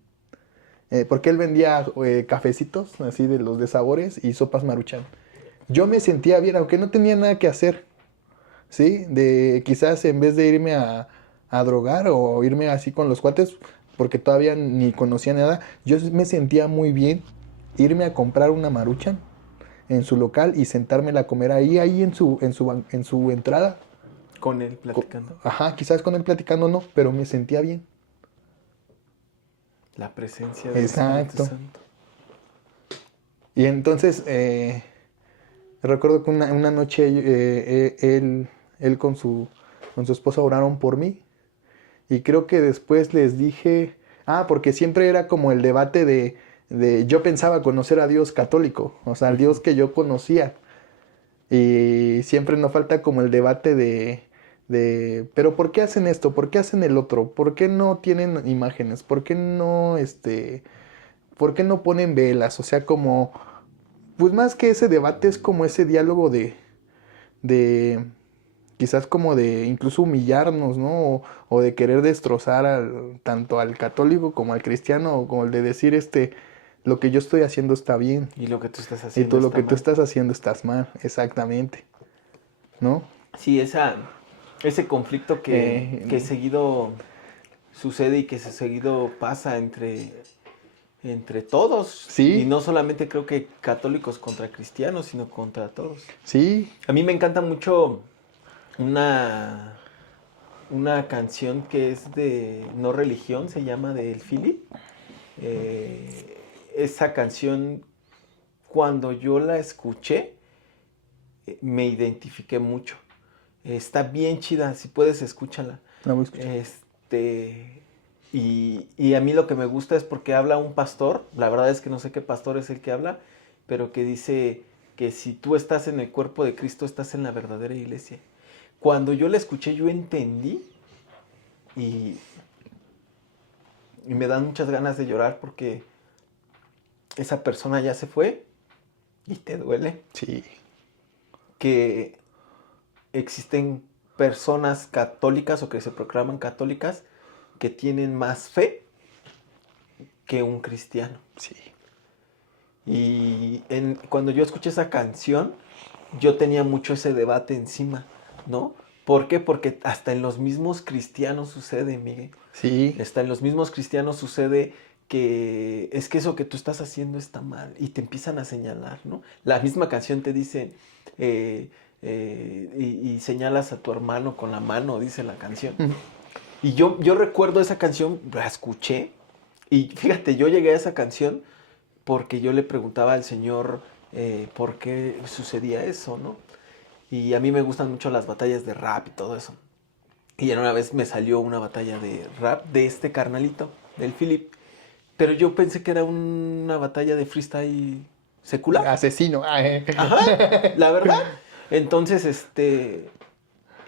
Porque él vendía cafecitos, así de los de sabores, y sopas Maruchan. Yo me sentía bien, aunque no tenía nada que hacer, ¿sí? Quizás en vez de irme a drogar o irme así con los cuates, porque todavía ni conocía nada, yo me sentía muy bien irme a comprar una Maruchan en su local y sentármela a comer ahí en su entrada. Con él platicando. Ajá, quizás con él platicando no, pero me sentía bien. La presencia del Exacto. Espíritu Santo. Y entonces, recuerdo que una noche él con su esposa oraron por mí. Y creo que después les dije, porque siempre era como el debate de yo pensaba conocer a Dios católico, o sea, al Dios que yo conocía. Y siempre nos falta como el debate de pero ¿por qué hacen esto? ¿Por qué hacen el otro? ¿Por qué no tienen imágenes? ¿Por qué no ponen velas? O sea, como, pues más que ese debate es como ese diálogo de quizás como de incluso humillarnos, ¿no? O de querer destrozar tanto al católico como al cristiano, o como el de decir, lo que yo estoy haciendo está bien. Y lo que tú estás Y haciendo tú lo está que tú mal. estás haciendo estás mal, exactamente, ¿no? Sí, ese conflicto que Eh, seguido sucede y que seguido pasa entre todos. Y sí, no solamente creo que católicos contra cristianos, sino contra todos. sí, A mí me encanta mucho una, una canción que es de No Religión, se llama de El Philip. Esa canción, cuando yo la escuché, me identifiqué mucho. Está bien chida, si puedes, escúchala. la voy a escuchar. Y a mí lo que me gusta es porque habla un pastor, la verdad es que no sé qué pastor es el que habla, pero que dice que si tú estás en el cuerpo de Cristo, estás en la verdadera iglesia. Cuando yo la escuché, yo entendí y, y me dan muchas ganas de llorar porque esa persona ya se fue y te duele Sí, que existen personas católicas o que se proclaman católicas que tienen más fe que un cristiano. sí, Y cuando yo escuché esa canción, yo tenía mucho ese debate encima, ¿no? ¿Por qué? Porque hasta en los mismos cristianos sucede, Miguel. sí, Hasta en los mismos cristianos sucede que es que eso que tú estás haciendo está mal y te empiezan a señalar, ¿no? La misma canción te dice, y señalas a tu hermano con la mano, dice la canción. ujú, Y yo recuerdo esa canción, la escuché, y fíjate, yo llegué a esa canción porque yo le preguntaba al Señor por qué sucedía eso, ¿no? Y a mí me gustan mucho las batallas de rap y todo eso. Y en una vez me salió una batalla de rap de este carnalito, del Philip. Pero yo pensé que era una batalla de freestyle secular. asesino. Ajá, la verdad. Entonces,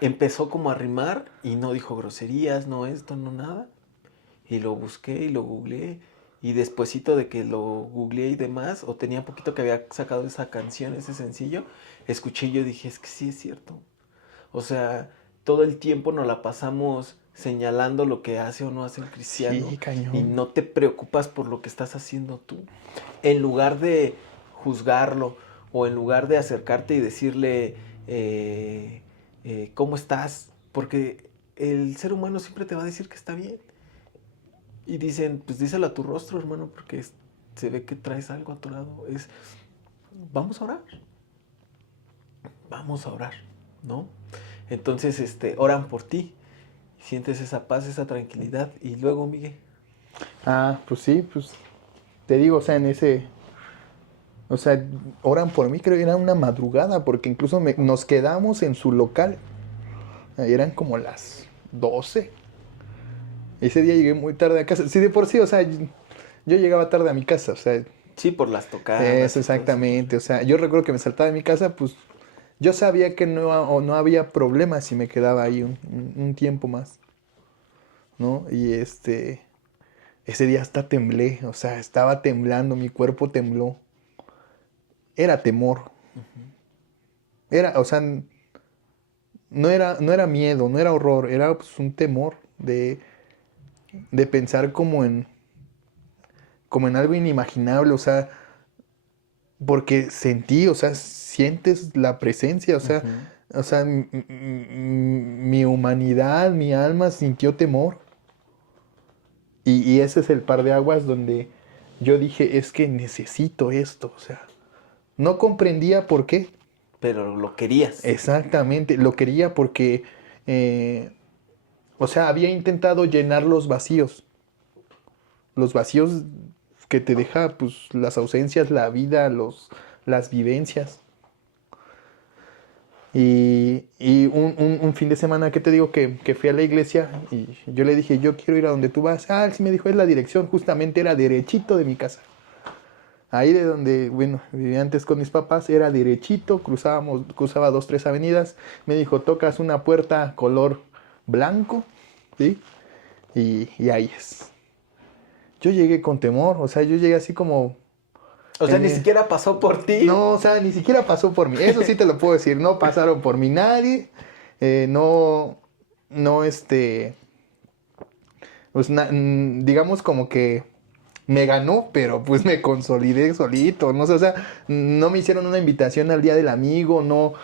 empezó como a rimar y no dijo groserías, no esto, no nada. Y lo busqué y lo googleé. Y despuesito de que lo googleé y demás, o tenía poquito que había sacado esa canción, ese sencillo, escuché y yo dije, es que sí es cierto. O sea, todo el tiempo nos la pasamos señalando lo que hace o no hace el cristiano Sí, y cañón. no te preocupas por lo que estás haciendo tú. En lugar de juzgarlo o en lugar de acercarte y decirle, ¿cómo estás? Porque el ser humano siempre te va a decir que está bien. Y dicen, pues díselo a tu rostro, hermano, porque se ve que traes algo a tu lado. Vamos a orar. Vamos a orar, ¿no? Entonces, oran por ti. Sientes esa paz, esa tranquilidad. Y luego, Miguel. Pues sí, pues te digo, o sea, o sea, oran por mí, creo que era una madrugada, porque incluso nos quedamos en su local. Eran como las 12. Ese día llegué muy tarde a casa. Sí, de por sí, o sea, yo llegaba tarde a mi casa, o sea, Sí, por las tocadas eso y todo eso. exactamente. O sea, yo recuerdo que me saltaba de mi casa, pues yo sabía que no había problema si me quedaba ahí un tiempo más, ¿no? Y ese día hasta temblé, o sea, estaba temblando, mi cuerpo tembló. Era temor, o sea, no era miedo, no era horror, era pues, un temor de pensar como en algo inimaginable, o sea, porque sentí, o sea, sientes la presencia, Ujú. o sea, mi humanidad, mi alma sintió temor. Y ese es el par de aguas donde yo dije, es que necesito esto, o sea, no comprendía por qué. Pero lo querías. Exactamente, lo quería porque, eh, o sea, había intentado llenar los vacíos que te deja, pues, las ausencias, la vida, las vivencias. Y un fin de semana, ¿qué te digo? Que fui a la iglesia y yo le dije, yo quiero ir a donde tú vas. Ah, él sí me dijo, es la dirección, justamente era derechito de mi casa. Ahí de donde, bueno, vivía antes con mis papás, era derechito, cruzaba 2, 3 avenidas. Me dijo, tocas una puerta color blanco, ¿sí? Y ahí es. Yo llegué con temor, o sea, yo llegué así como... O sea, ni siquiera pasó por ti. No, o sea, ni siquiera pasó por mí. Eso sí te lo puedo decir, no pasaron por mí nadie. No, no, pues digamos como que me ganó, pero pues me consolidé solito, no sé, o sea, no me hicieron una invitación al día del amigo, no, O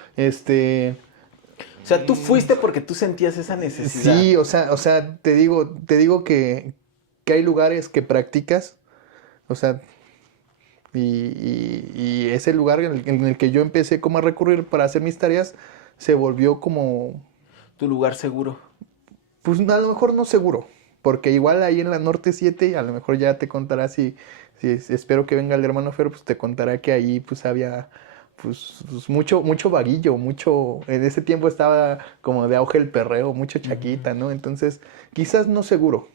sea, tú fuiste porque tú sentías esa necesidad. sí, o sea, te digo que hay lugares que practicas, o sea, y ese lugar en el que yo empecé como a recurrir para hacer mis tareas, se volvió como, Tu lugar seguro. pues a lo mejor no seguro, porque igual ahí en la Norte 7, a lo mejor ya te contará si espero que venga el hermano Fer, pues te contará que ahí pues había pues, mucho vaguillo, en ese tiempo estaba como de auge el perreo, mucho chaquita, ¿no? Entonces, quizás no seguro,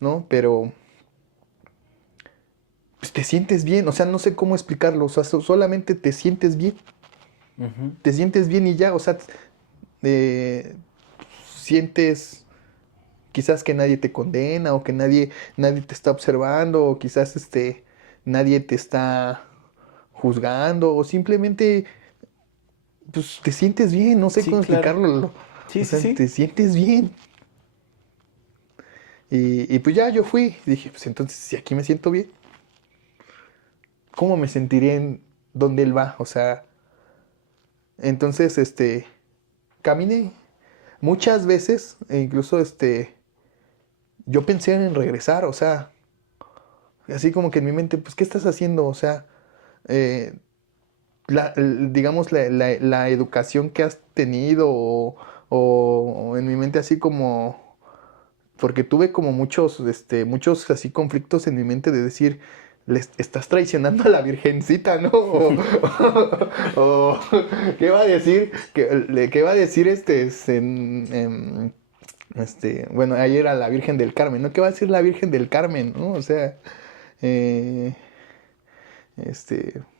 ¿no? Pero pues, te sientes bien, o sea, no sé cómo explicarlo, o sea, solamente Ujú. te sientes bien y ya, o sea, eh, sientes quizás que nadie te condena o que nadie te está observando o quizás nadie te está juzgando o simplemente pues te sientes bien, no sé Sí, cómo claro. explicarlo. Sí, O sí, sea, sí. te sientes bien. Y pues ya yo fui, dije, pues entonces si aquí me siento bien, ¿cómo me sentiré en donde él va? O sea, entonces caminé muchas veces e incluso yo pensé en regresar, o sea, así como que en mi mente, pues, ¿qué estás haciendo? O sea, eh, digamos, la educación que has tenido o en mi mente así como, porque tuve como muchos así conflictos en mi mente de decir, estás traicionando a la virgencita, ¿no? O, ¿qué va a decir? ¿Qué va a decir bueno, ahí era la Virgen del Carmen, ¿no? ¿Qué va a decir la Virgen del Carmen, ¿no? O sea, eh,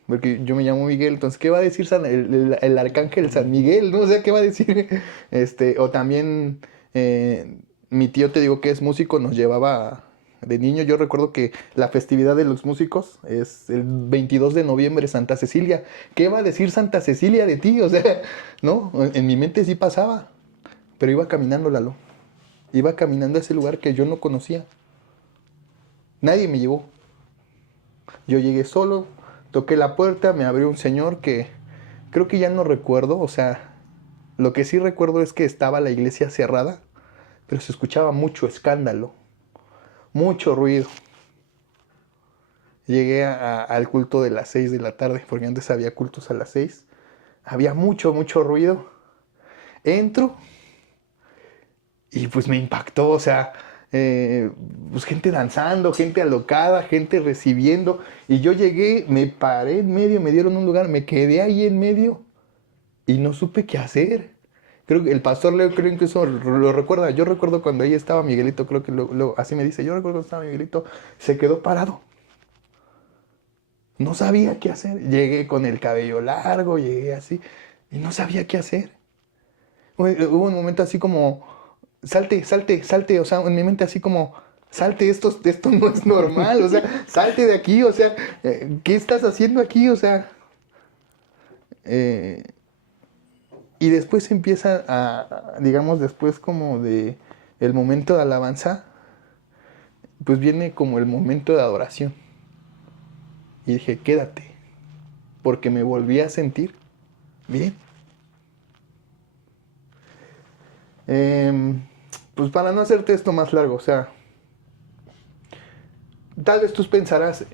porque yo me llamo Miguel, entonces, ¿qué va a decir el arcángel San Miguel? ¿No? O sea, ¿qué va a decir? O también, mi tío, te digo que es músico, nos llevaba de niño. Yo recuerdo que la festividad de los músicos es el 22 de noviembre, Santa Cecilia. ¿Qué va a decir Santa Cecilia de ti? O sea, ¿no? En mi mente sí pasaba, pero iba caminando, Lalo. Iba caminando a ese lugar que yo no conocía. Nadie me llevó. Yo llegué solo, toqué la puerta, me abrió un señor que creo que ya no recuerdo, o sea, lo que sí recuerdo es que estaba la iglesia cerrada, pero se escuchaba mucho escándalo, mucho ruido. Llegué al culto de las 6 de la tarde, porque antes había cultos a las 6. Había mucho ruido. Entro y pues me impactó, o sea, pues gente danzando, gente alocada, gente recibiendo. Y yo llegué, me paré en medio, me dieron un lugar, me quedé ahí en medio y no supe qué hacer. Creo que el pastor Leo creo incluso lo recuerda. Yo recuerdo cuando ahí estaba Miguelito, creo que así me dice, yo recuerdo cuando estaba Miguelito, se quedó parado. No sabía qué hacer. Llegué con el cabello largo, llegué así y no sabía qué hacer. Hubo un momento así como, salte, o sea, en mi mente así como, salte, esto no es normal, o sea, salte de aquí, o sea, ¿qué estás haciendo aquí? O sea, eh, y después empieza digamos, después como de el momento de alabanza, pues viene como el momento de adoración. Y dije, quédate, porque me volví a sentir bien. Em, pues para no hacerte esto más largo, o sea, tal vez tú pensarás,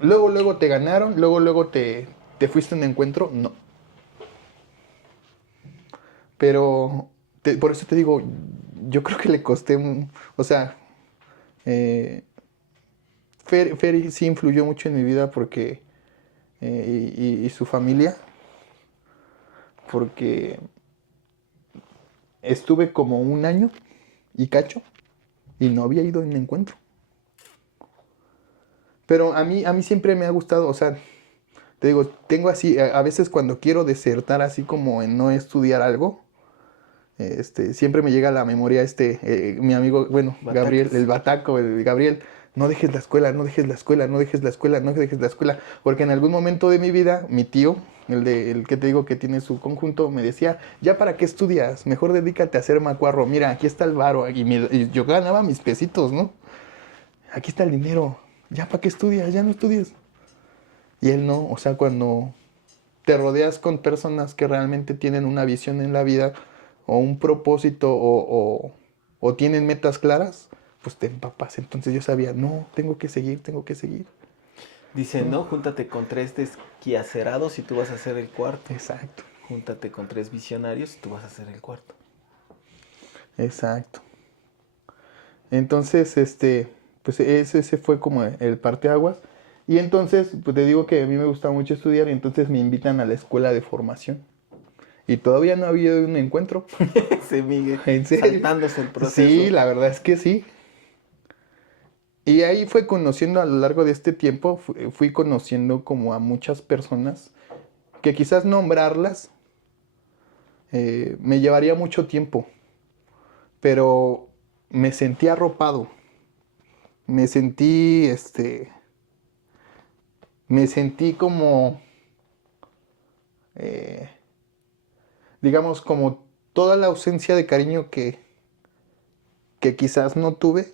luego te ganaron, luego te fuiste a un encuentro. No. Pero por eso te digo, yo creo que le costé, o sea, eh, Fer sí influyó mucho en mi vida porque, y su familia, porque estuve como un año y cacho y no había ido a un encuentro. Pero a mí siempre me ha gustado, o sea, te digo, tengo así, a veces cuando quiero desertar así como en no estudiar algo, siempre me llega a la memoria mi amigo, bueno, Gabriel, Batacas. el Bataco, el Gabriel, no dejes la escuela, no dejes la escuela, no dejes la escuela, no dejes la escuela, porque en algún momento de mi vida, mi tío, el que te digo que tiene su conjunto, me decía, ya para qué estudias, mejor dedícate a hacer macuarro, mira, aquí está el varo, y yo ganaba mis pesitos, ¿no? Aquí está el dinero, ya para qué estudias, ya no estudias. Y él no, o sea, cuando te rodeas con personas que realmente tienen una visión en la vida o un propósito o tienen metas claras, pues te empapas. Entonces yo sabía, no, tengo que seguir, tengo que seguir. Dicen, ¿No? ¿no? Júntate con 3 desquiacerados y tú vas a ser el cuarto. Exacto, Júntate con 3 visionarios y tú vas a ser el cuarto. exacto. Entonces, pues ese fue como el parteaguas. Y entonces, pues te digo que a mí me gusta mucho estudiar y entonces me invitan a la escuela de formación. Y todavía no ha habido un encuentro. Ese Miguel, En serio. saltándose el Sí, proceso. la verdad es que sí. Y ahí fue conociendo a lo largo de este tiempo, fui conociendo como a muchas personas que quizás nombrarlas me llevaría mucho tiempo, pero me sentí arropado, me sentí, me sentí como, eh, digamos, como toda la ausencia de cariño que quizás no tuve,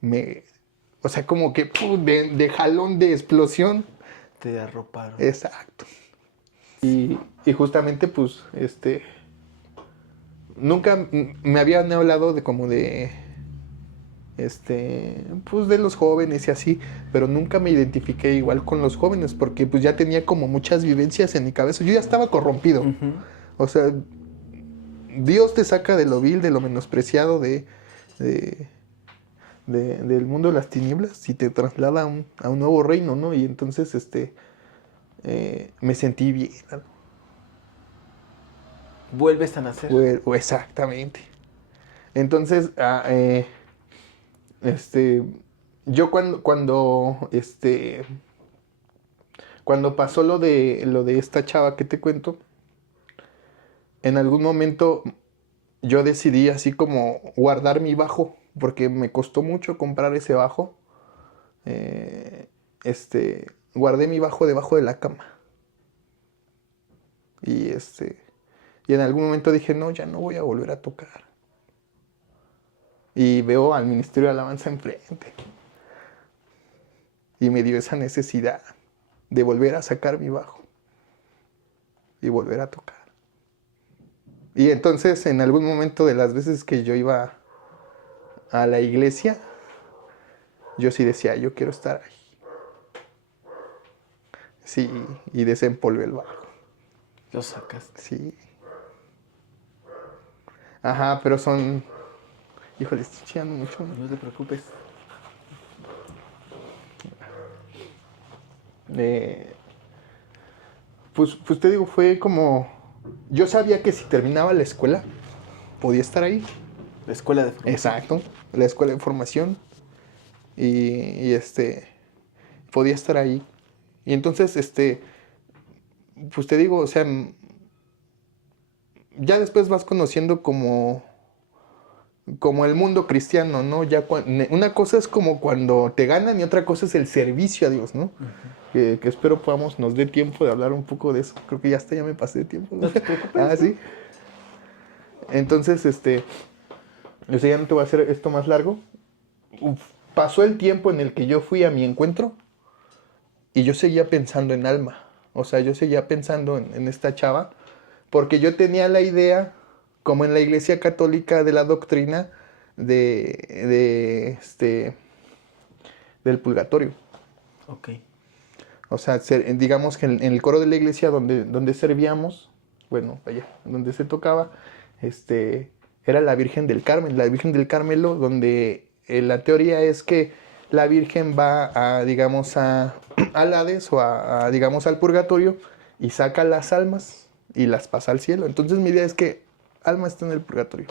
me, o sea, como que de jalón de explosión. Te arroparon. Exacto. Y justamente, pues, nunca me habían hablado de como de, pues, de los jóvenes y así, pero nunca me identifiqué igual con los jóvenes porque pues ya tenía como muchas vivencias en mi cabeza. Yo ya estaba corrompido. Ujú. O sea, Dios te saca de lo vil, de lo menospreciado, de- del mundo de las tinieblas y te traslada a un nuevo reino, ¿no? Y entonces, me sentí bien, ¿no? Vuelves a nacer. Exactamente. Entonces, este, yo cuando pasó lo de esta chava que te cuento, en algún momento yo decidí así como guardar mi bajo, porque me costó mucho comprar ese bajo. Eh, guardé mi bajo debajo de la cama. Y y en algún momento dije, no, ya no voy a volver a tocar. Y veo al Ministerio de Alabanza enfrente. Y me dio esa necesidad de volver a sacar mi bajo y volver a tocar. Y entonces en algún momento de las veces que yo iba a la iglesia, yo sí decía, yo quiero estar ahí. Sí, y desempolvé el bajo. Lo sacaste. Sí. Ajá, pero son... Híjole, estoy chillando mucho. No te preocupes. Eh, pues te digo, fue como... Yo sabía que si terminaba la escuela, podía estar ahí. La escuela de formación. Exacto, la escuela de formación. Y podía estar ahí. Y entonces, pues te digo, o sea, ya después vas conociendo como el mundo cristiano, ¿no? Ya una cosa es como cuando te ganan y otra cosa es el servicio a Dios, ¿no? Que espero nos dé tiempo de hablar un poco de eso. Creo que ya me pasé de tiempo, ¿no? No te preocupes. Ah, sí. Entonces, o sea, ya no te voy a hacer esto más largo. Pasó el tiempo en el que yo fui a mi encuentro y yo seguía pensando en Alma. O sea, yo seguía pensando en esta chava porque yo tenía la idea, como en la Iglesia Católica, de la doctrina del purgatorio. Ok. O sea, digamos que en el coro de la iglesia donde servíamos, bueno, allá, donde se tocaba, era la Virgen del Carmen, la Virgen del Carmelo, donde la teoría es que la Virgen va digamos, al Hades o digamos, al purgatorio y saca las almas y las pasa al cielo. Entonces mi idea es que Alma está en el purgatorio.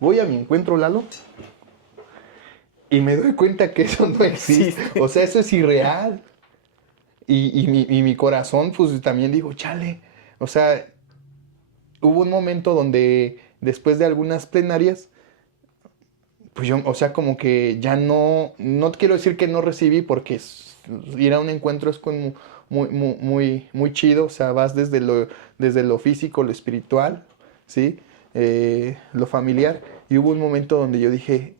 Voy a mi encuentro, Lalo, Y me doy cuenta que eso no existe. O sea, eso es irreal. Y mi corazón, pues también digo, chale. O sea, hubo un momento donde después de algunas plenarias, pues yo, o sea, como que ya no quiero decir que no recibí, porque ir a un encuentro es con muy chido. O sea, vas desde lo físico, lo espiritual, ¿sí? Lo familiar. Y hubo un momento donde yo dije,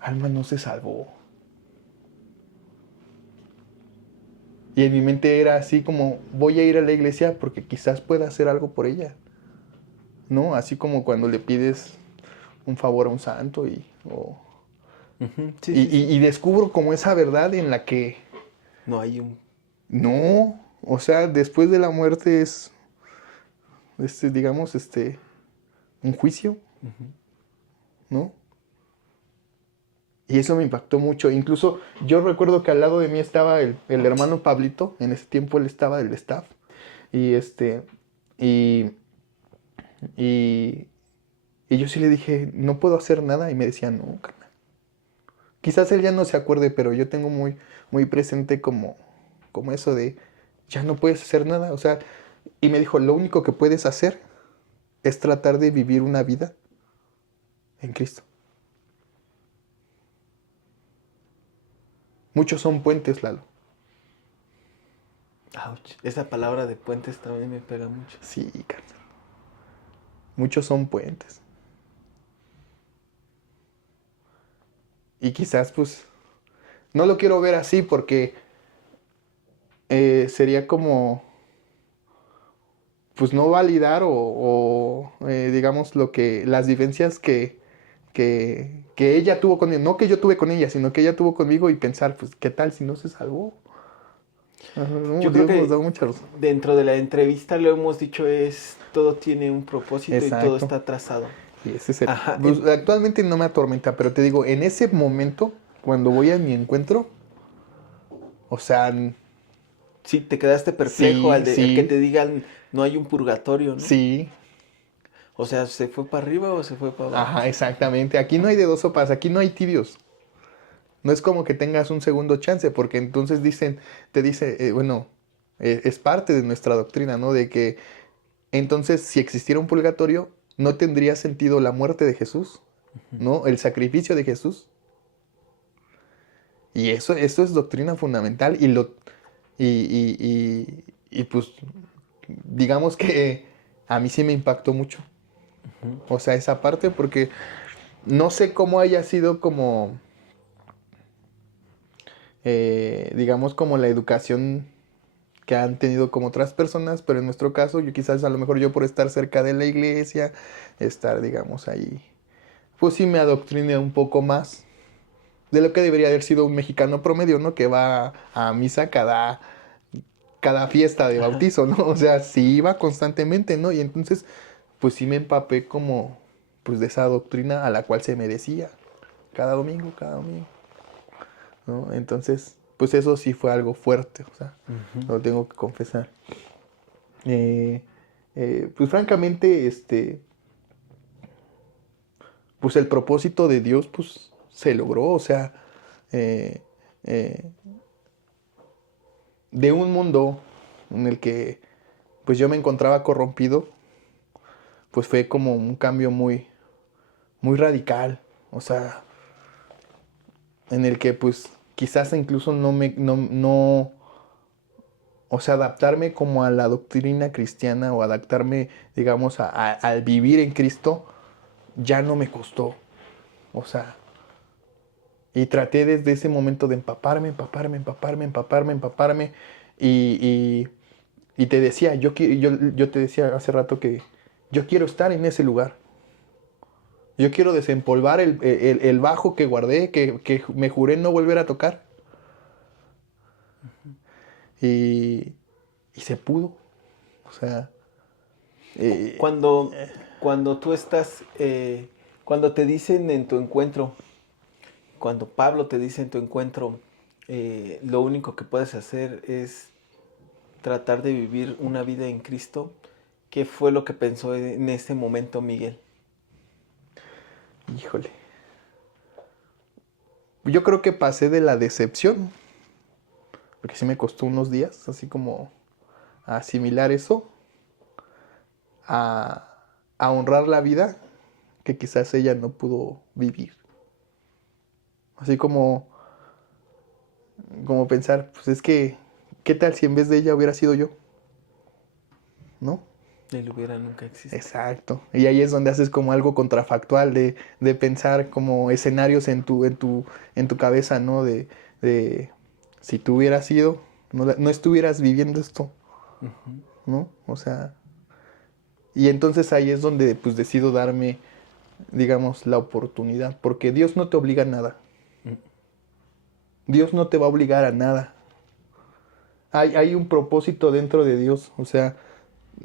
Alma no se salvó. Y en mi mente era así como, voy a ir a la iglesia porque quizás pueda hacer algo por ella, ¿no? Así como cuando le pides un favor a un santo Ujú, sí, sí, sí. y descubro como esa verdad en la que No hay un... no, o sea, después de la muerte es, digamos, un juicio, Ujú. ¿no? Y eso me impactó mucho. Incluso yo recuerdo que al lado de mí estaba el hermano Pablito. En ese tiempo él estaba del staff. Y y, y, y yo sí le dije, no puedo hacer nada. Y me decía, no, carnal. Quizás él ya no se acuerde, pero yo tengo muy presente como eso de, ya no puedes hacer nada. O sea, y me dijo, lo único que puedes hacer es tratar de vivir una vida en Cristo. Muchos son puentes, Lalo. Ouch. Esa palabra de puentes también me pega mucho. Sí, carnal. Muchos son puentes. Y quizás, pues, no lo quiero ver así porque sería como, pues, no validar digamos, las vivencias que ella tuvo conmigo. No que yo tuve con ella, sino que ella tuvo conmigo y pensar, pues, ¿qué tal si no se salvó? Ajá, no, Yo creo Dios nos que da mucha razón. dentro de la entrevista lo hemos dicho es todo tiene un propósito y todo Exacto. está trazado. Y ese es Ajá. pues, actualmente no me atormenta, pero te digo, en ese momento, cuando voy a mi encuentro, o sea, Sí, te quedaste perplejo sí, el que sí, te digan no hay un purgatorio, ¿no? sí, O sea, ¿se fue para arriba o se fue para abajo? ajá, exactamente. Aquí no hay de dos sopas, aquí no hay tibios. No es como que tengas un segundo chance, porque entonces te dice, bueno, es parte de nuestra doctrina, ¿no? De que entonces si existiera un purgatorio, no tendría sentido la muerte de Jesús, ¿no? El sacrificio de Jesús. Y eso es doctrina fundamental y pues digamos que a mí sí me impactó mucho. Ujú. O sea, esa parte porque no sé cómo haya sido como, digamos, como la educación que han tenido como otras personas, pero en nuestro caso, yo quizás a lo mejor yo por estar cerca de la iglesia, estar, digamos, ahí, pues sí me adoctriné un poco más de lo que debería haber sido un mexicano promedio, ¿no? Que va a misa cada fiesta de Ajá. bautizo, ¿no? O sea, sí iba constantemente, ¿no? Y entonces, pues sí me empapé como, pues de esa doctrina a la cual se me decía cada domingo, ¿no? Entonces, pues eso sí fue algo fuerte, o sea, Ujú. lo tengo que confesar. Eh, pues francamente, pues el propósito de Dios, pues se logró, o sea, eh, eh, de un mundo en el que pues yo me encontraba corrompido, pues fue como un cambio muy radical, o sea, en el que pues quizás incluso no, o sea, adaptarme como a la doctrina cristiana o adaptarme, digamos, al vivir en Cristo, ya no me costó, o sea, y traté desde ese momento de empaparme, y, y te decía, yo te decía hace rato que yo quiero estar en ese lugar. Yo quiero desempolvar el bajo que guardé, que me juré no volver a tocar. Y, y se pudo. O sea, eh, Cuando, cuando tú estás, cuando te dicen en tu encuentro, cuando Pablo te dice en tu encuentro, lo único que puedes hacer es tratar de vivir una vida en Cristo, ¿qué fue lo que pensó en ese momento Miguel? híjole. yo creo que pasé de la decepción, porque sí me costó unos días, así como asimilar eso, a, a honrar la vida que quizás ella no pudo vivir. Así como pensar, pues es que, ¿qué tal si en vez de ella hubiera sido yo? ¿No? El hubiera nunca existe. Exacto. Y ahí es donde haces como algo contrafactual de pensar como escenarios en tu cabeza, ¿no? De si tú hubieras sido, no estuvieras viviendo esto, Ujú. ¿no? O sea, y entonces ahí es donde pues decido darme, digamos, la oportunidad, porque Dios no te obliga a nada. Mm. Dios no te va a obligar a nada. Hay un propósito dentro de Dios, o sea,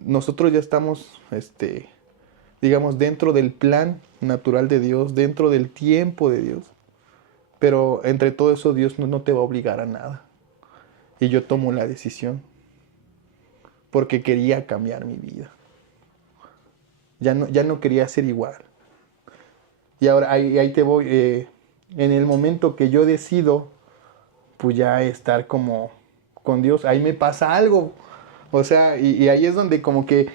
nosotros ya estamos, digamos, dentro del plan natural de Dios, dentro del tiempo de Dios. Pero entre todo eso Dios no te va a obligar a nada. Y yo tomo la decisión porque quería cambiar mi vida. Ya no quería ser igual. Y ahora ahí te voy. En el momento que yo decido, pues ya estar como con Dios, ahí me pasa algo. O sea, y ahí es donde como que,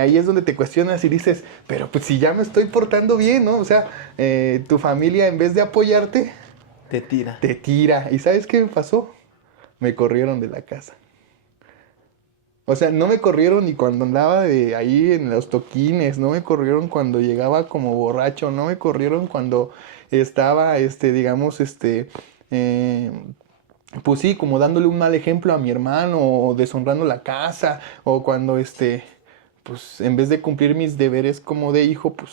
ahí es donde te cuestionas y dices, pero pues si ya me estoy portando bien, ¿no? O sea, tu familia en vez de apoyarte, Te tira. te tira. ¿Y sabes qué me pasó? Me corrieron de la casa. O sea, no me corrieron ni cuando andaba de ahí en los toquines, no me corrieron cuando llegaba como borracho, no me corrieron cuando estaba, digamos, eh, pues sí, como dándole un mal ejemplo a mi hermano, o deshonrando la casa, o cuando, pues en vez de cumplir mis deberes como de hijo, pues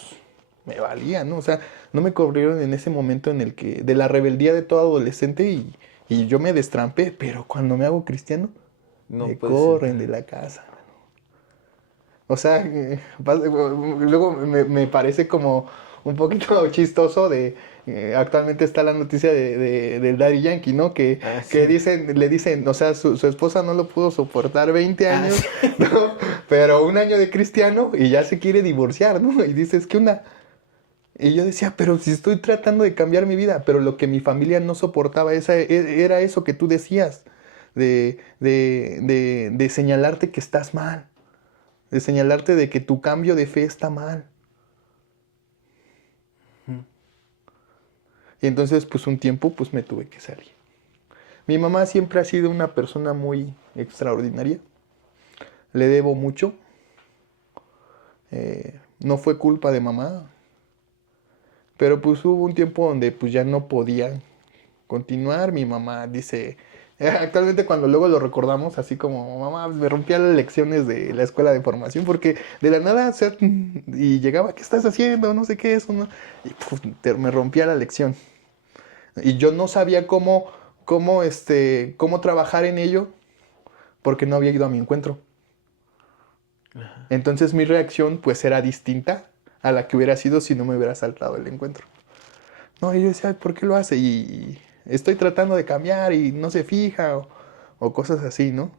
me valía, ¿no? O sea, no me corrieron en ese momento en el que, de la rebeldía de todo adolescente y yo me destrampé, pero cuando me hago cristiano, No me puedes corren de entrar. la casa. O sea, luego me parece como un poquito chistoso actualmente está la noticia del Daddy Yankee, ¿no? Que, Ah, que sí. le dicen, o sea, su esposa no lo pudo soportar 20 Ah, años, sí. ¿no? Pero un año de cristiano y ya se quiere divorciar, ¿no? Y dices, ¿qué onda? Y yo decía, pero si estoy tratando de cambiar mi vida, pero lo que mi familia no soportaba era eso que tú decías, de señalarte que estás mal, de señalarte de que tu cambio de fe está mal. Ujú. Y entonces, pues un tiempo, pues me tuve que salir. Mi mamá siempre ha sido una persona muy extraordinaria. Le debo mucho. No fue culpa de mamá. Pero pues hubo un tiempo donde pues ya no podía continuar. Mi mamá dice, actualmente cuando luego lo recordamos, así como, mamá, me rompía las lecciones de la escuela de formación porque de la nada, o sea, y llegaba, ¿qué estás haciendo? No sé qué es, ¿no? Y pues, me rompía la lección. Y yo no sabía cómo trabajar en ello porque no había ido a mi encuentro. Ajá. Entonces mi reacción pues era distinta a la que hubiera sido si no me hubiera saltado el encuentro. No, y yo decía, ¿por qué lo hace? Y estoy tratando de cambiar y no se fija o cosas así, ¿no?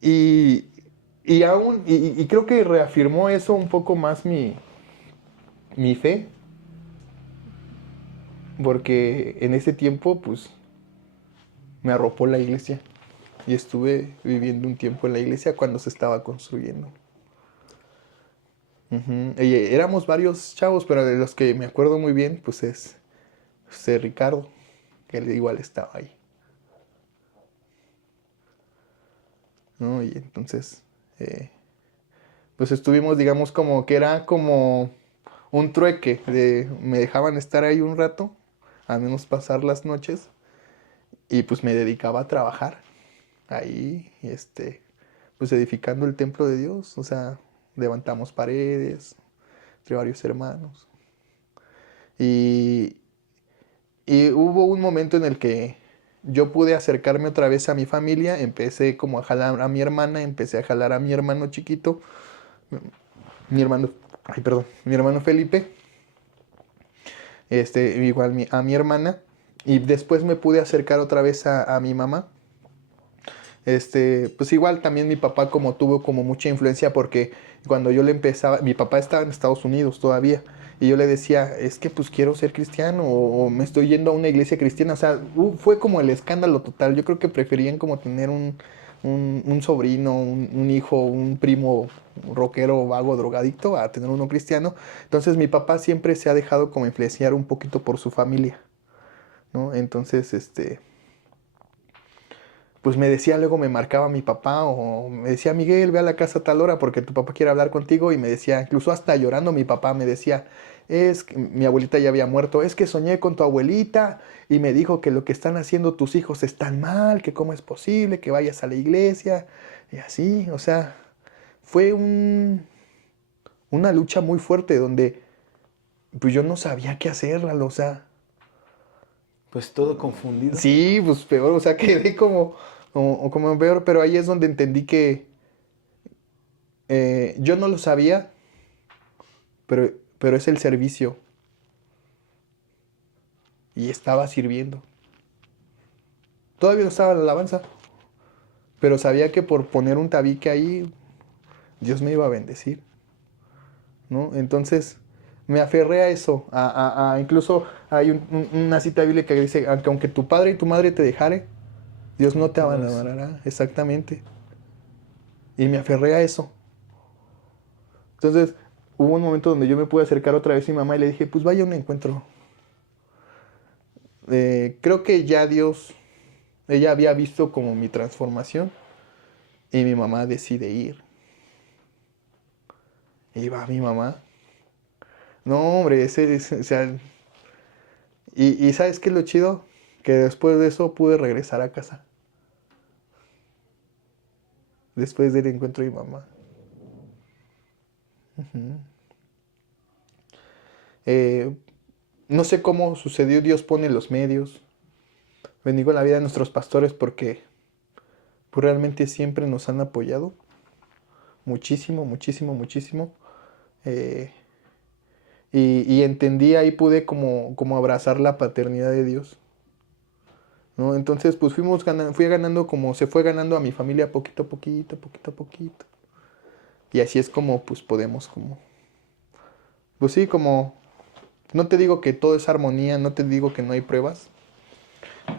Y, y creo que reafirmó eso un poco más mi fe, porque en ese tiempo pues me arropó la iglesia y estuve viviendo un tiempo en la iglesia cuando se estaba construyendo. Ujú. Y éramos varios chavos, pero de los que me acuerdo muy bien pues es Ricardo, que él igual estaba ahí, ¿no? Y entonces eh, pues estuvimos, digamos, como que era como un trueque, me dejaban estar ahí un rato, al menos pasar las noches, y pues me dedicaba a trabajar ahí, pues edificando el templo de Dios, o sea, levantamos paredes entre varios hermanos. Y, y hubo un momento en el que yo pude acercarme otra vez a mi familia, empecé como a jalar a mi hermana, empecé a jalar a mi hermano chiquito, mi hermano, ay, perdón, mi hermano Felipe, igual a mi hermana, y después me pude acercar otra vez a mi mamá. Pues igual también mi papá como tuvo como mucha influencia porque cuando yo le empezaba, mi papá estaba en Estados Unidos todavía, Y yo le decía, es que pues quiero ser cristiano o me estoy yendo a una iglesia cristiana. O sea, fue como el escándalo total. Yo creo que preferían como tener un sobrino, un hijo, un primo rockero, vago, drogadicto, a tener uno cristiano. Entonces mi papá siempre se ha dejado como influenciar un poquito por su familia, ¿no? Entonces, pues me decía, luego me marcaba mi papá o me decía, Miguel, ve a la casa a tal hora porque tu papá quiere hablar contigo. Y me decía, incluso hasta llorando mi papá me decía, es que mi abuelita ya había muerto, es que soñé con tu abuelita y me dijo que lo que están haciendo tus hijos están mal, que cómo es posible que vayas a la iglesia. Y así, o sea, fue una lucha muy fuerte donde pues yo no sabía qué hacer, Lalo, o sea, Pues todo confundido. sí, pues peor, o sea, quedé como peor, pero ahí es donde entendí que yo no lo sabía, pero es el servicio y estaba sirviendo. Todavía no estaba la alabanza, pero sabía que por poner un tabique ahí, Dios me iba a bendecir, ¿no? Entonces me aferré a eso, incluso hay una cita bíblica que dice, aunque tu padre y tu madre te dejare, Dios no te abandonará, exactamente. Y me aferré a eso. Entonces hubo un momento donde yo me pude acercar otra vez a mi mamá y le dije, pues vaya a un encuentro. Creo que ya Dios, ella había visto como mi transformación y mi mamá decide ir. Y va mi mamá. No, hombre, o sea, y ¿sabes qué es lo chido? Que después de eso pude regresar a casa. Después del encuentro de mi mamá. Eh, no sé cómo sucedió, Dios pone los medios. Bendigo la vida de nuestros pastores porque pues, realmente siempre nos han apoyado. Muchísimo, muchísimo, muchísimo. Eh, y entendí ahí, pude como abrazar la paternidad de Dios, ¿no? Entonces, pues fui ganando como se fue ganando a mi familia poquito a poquito, poquito a poquito. Y así es como, pues podemos pues sí, no te digo que todo es armonía, no te digo que no hay pruebas,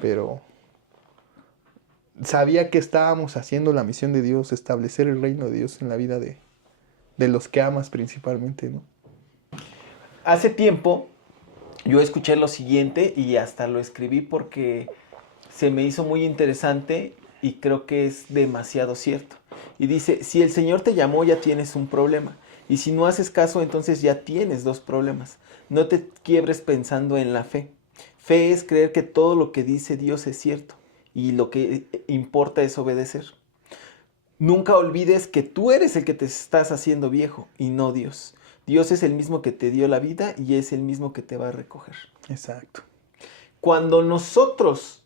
pero sabía que estábamos haciendo la misión de Dios, establecer el reino de Dios en la vida de los que amas principalmente, ¿no? Hace tiempo yo escuché lo siguiente y hasta lo escribí porque se me hizo muy interesante y creo que es demasiado cierto. Y dice, si el Señor te llamó ya tienes un problema. Y si no haces caso, entonces ya tienes dos problemas. No te quiebres pensando en la fe. Fe es creer que todo lo que dice Dios es cierto y lo que importa es obedecer. Nunca olvides que tú eres el que te estás haciendo viejo y no Dios. Dios es el mismo que te dio la vida y es el mismo que te va a recoger. Exacto. Cuando nosotros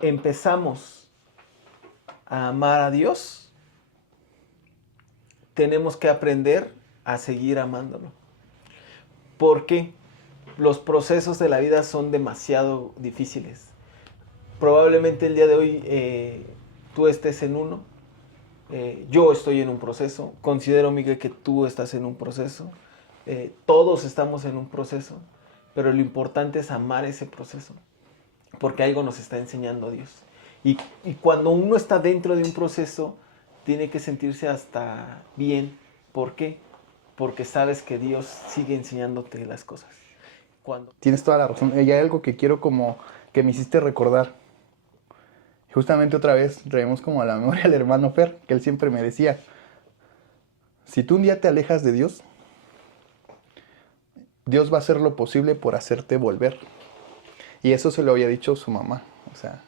empezamos a amar a Dios, tenemos que aprender a seguir amándolo. Porque los procesos de la vida son demasiado difíciles. Probablemente el día de hoy tú estés en uno, yo estoy en un proceso, considero, Miguel, que tú estás en un proceso, todos estamos en un proceso, pero lo importante es amar ese proceso, porque algo nos está enseñando Dios. Y cuando uno está dentro de un proceso, tiene que sentirse hasta bien. ¿Por qué? Porque sabes que Dios sigue enseñándote las cosas. Tienes toda la razón. Y hay algo que quiero como que me hiciste recordar. Justamente otra vez traemos como a la memoria al hermano Fer, que él siempre me decía, si tú un día te alejas de Dios, Dios va a hacer lo posible por hacerte volver. Y eso se lo había dicho su mamá. O sea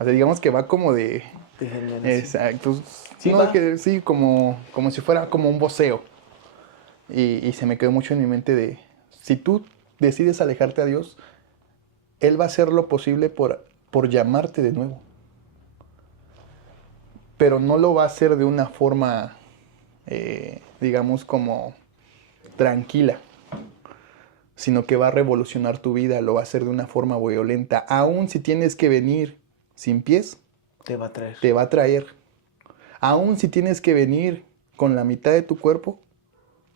digamos que va como de generación. exacto. Sí, No, sí, como si fuera como un voceo. Y se me quedó mucho en mi mente de, si tú decides alejarte a Dios, Él va a hacer lo posible por llamarte de nuevo. Pero no lo va a hacer de una forma, digamos, como tranquila, sino que va a revolucionar tu vida, lo va a hacer de una forma violenta. Aún si tienes que venir sin pies, te va a traer. Te va a traer. Aún si tienes que venir con la mitad de tu cuerpo,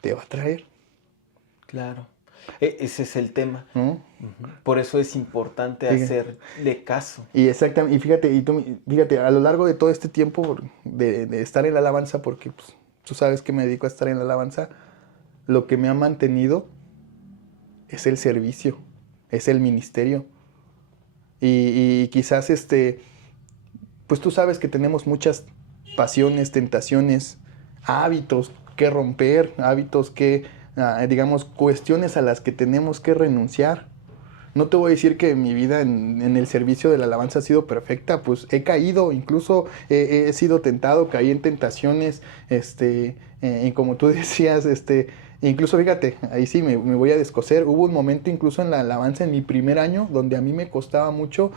te va a traer. Claro. Ese es el tema. ¿no? Ujú. Por eso es importante Fíjate. hacerle caso. Y exactamente, y fíjate, a lo largo de todo este tiempo de estar en la alabanza, porque pues, tú sabes que me dedico a estar en la alabanza, lo que me ha mantenido es el servicio, es el ministerio. Y quizás pues tú sabes que tenemos muchas pasiones, tentaciones, hábitos que romper, hábitos que, digamos, cuestiones a las que tenemos que renunciar. No te voy a decir que mi vida en el servicio de la alabanza ha sido perfecta, pues he caído, incluso he sido tentado, caí en tentaciones, y como tú decías, incluso fíjate, ahí sí me voy a descoser, hubo un momento incluso en la alabanza en mi primer año donde a mí me costaba mucho,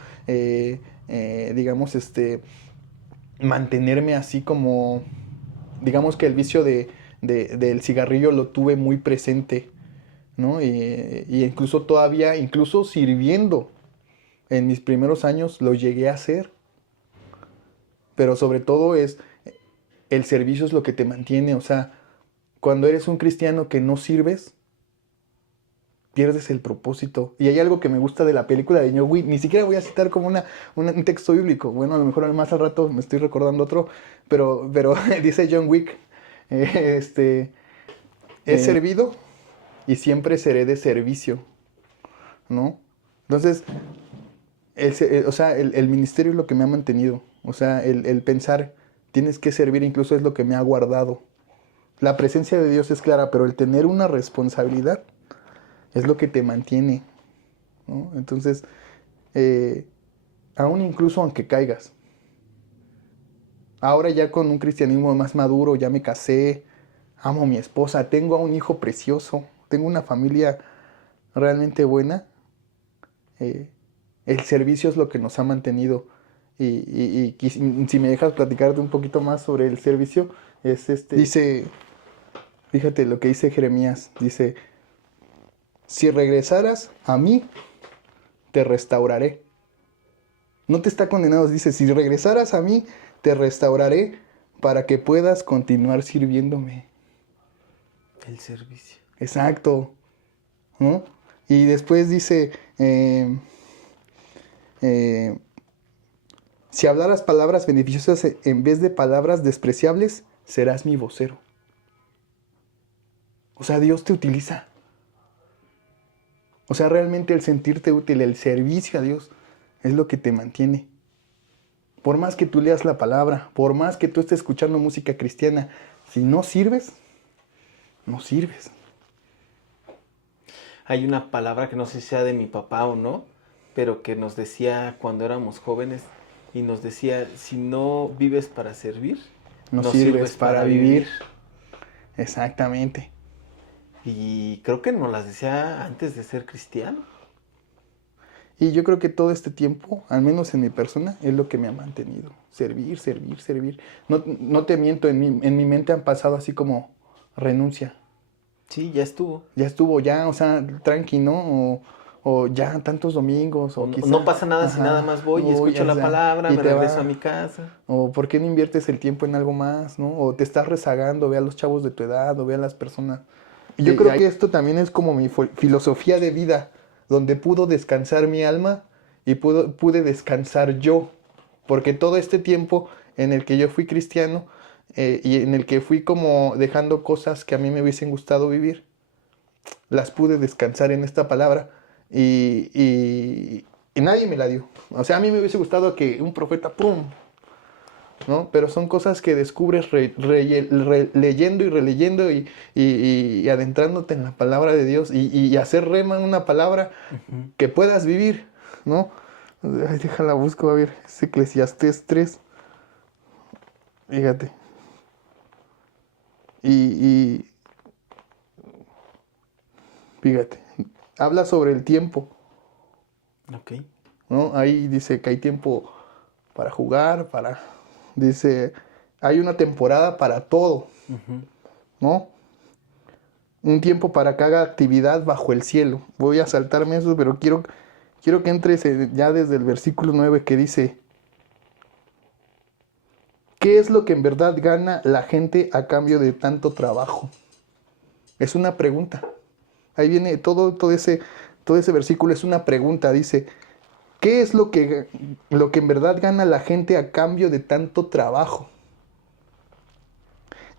digamos, mantenerme así como, digamos que el vicio del cigarrillo lo tuve muy presente, ¿no? Y incluso todavía, incluso sirviendo en mis primeros años, lo llegué a hacer. Pero sobre todo el servicio es lo que te mantiene. O sea, cuando eres un cristiano que no sirves, pierdes el propósito. Y hay algo que me gusta de la película de John Wick. Ni siquiera voy a citar como un texto bíblico. Bueno, a lo mejor más al rato me estoy recordando otro. Pero dice John Wick, he servido y siempre seré de servicio, ¿no? Entonces, o sea, el ministerio es lo que me ha mantenido. O sea, el pensar, tienes que servir, incluso es lo que me ha guardado. La presencia de Dios es clara, pero el tener una responsabilidad es lo que te mantiene, ¿no? Entonces, aún incluso aunque caigas, ahora ya con un cristianismo más maduro, ya me casé, amo a mi esposa, tengo a un hijo precioso, tengo una familia realmente buena, eh, el servicio es lo que nos ha mantenido. Si me dejas platicarte un poquito más sobre el servicio, dice, fíjate lo que dice Jeremías, dice, si regresaras a mí, te restauraré. No te está condenado, dice, si regresaras a mí, te restauraré para que puedas continuar sirviéndome. El servicio. Exacto, ¿no? Y después dice, si hablaras palabras beneficiosas en vez de palabras despreciables, serás mi vocero. O sea, Dios te utiliza. O sea, realmente el sentirte útil, el servicio a Dios, es lo que te mantiene. Por más que tú leas la palabra, por más que tú estés escuchando música cristiana, si no sirves, no sirves. Hay una palabra que no sé si sea de mi papá o no, pero que nos decía cuando éramos jóvenes y nos decía, si no vives para servir, No no sirves sirves para para vivir. vivir. Exactamente. Y creo que nos las decía antes de ser cristiano. Y yo creo que todo este tiempo, al menos en mi persona, es lo que me ha mantenido. Servir, servir, servir. No te miento, en mi mente han pasado así como renuncia. Sí, ya estuvo. Ya estuvo, ya, o sea, tranqui, ¿no? O ya tantos domingos, o quizá... No pasa nada si nada Ajá, más voy y o escucho ya la sea, palabra, y me te regreso a va. mi casa. O ¿por qué no inviertes el tiempo en algo más, no? O te estás rezagando, ve a los chavos de tu edad, o ve a las personas. Y yo creo que esto también es como mi filosofía de vida, donde pudo descansar mi alma y pude descansar yo. Porque todo este tiempo en el que yo fui cristiano y en el que fui como dejando cosas que a mí me hubiesen gustado vivir, las pude descansar en esta palabra y nadie me la dio. O sea, a mí me hubiese gustado que un profeta, ¡pum!, ¿no? Pero son cosas que descubres leyendo y releyendo y adentrándote en la palabra de Dios y hacer rema en una palabra que puedas vivir, ¿no? Ay, déjala busco, a ver, es Eclesiastés 3, fíjate. Y fíjate, habla sobre el tiempo, Ok. ¿no? Ahí dice que hay tiempo para jugar, dice, hay una temporada para todo, ¿no? Un tiempo para que haga actividad bajo el cielo. Voy a saltarme eso, pero quiero que entres ya desde el versículo 9 que dice, ¿qué es lo que en verdad gana la gente a cambio de tanto trabajo? Es una pregunta. Ahí viene todo ese versículo, es una pregunta, dice, ¿qué es lo que en verdad gana la gente a cambio de tanto trabajo?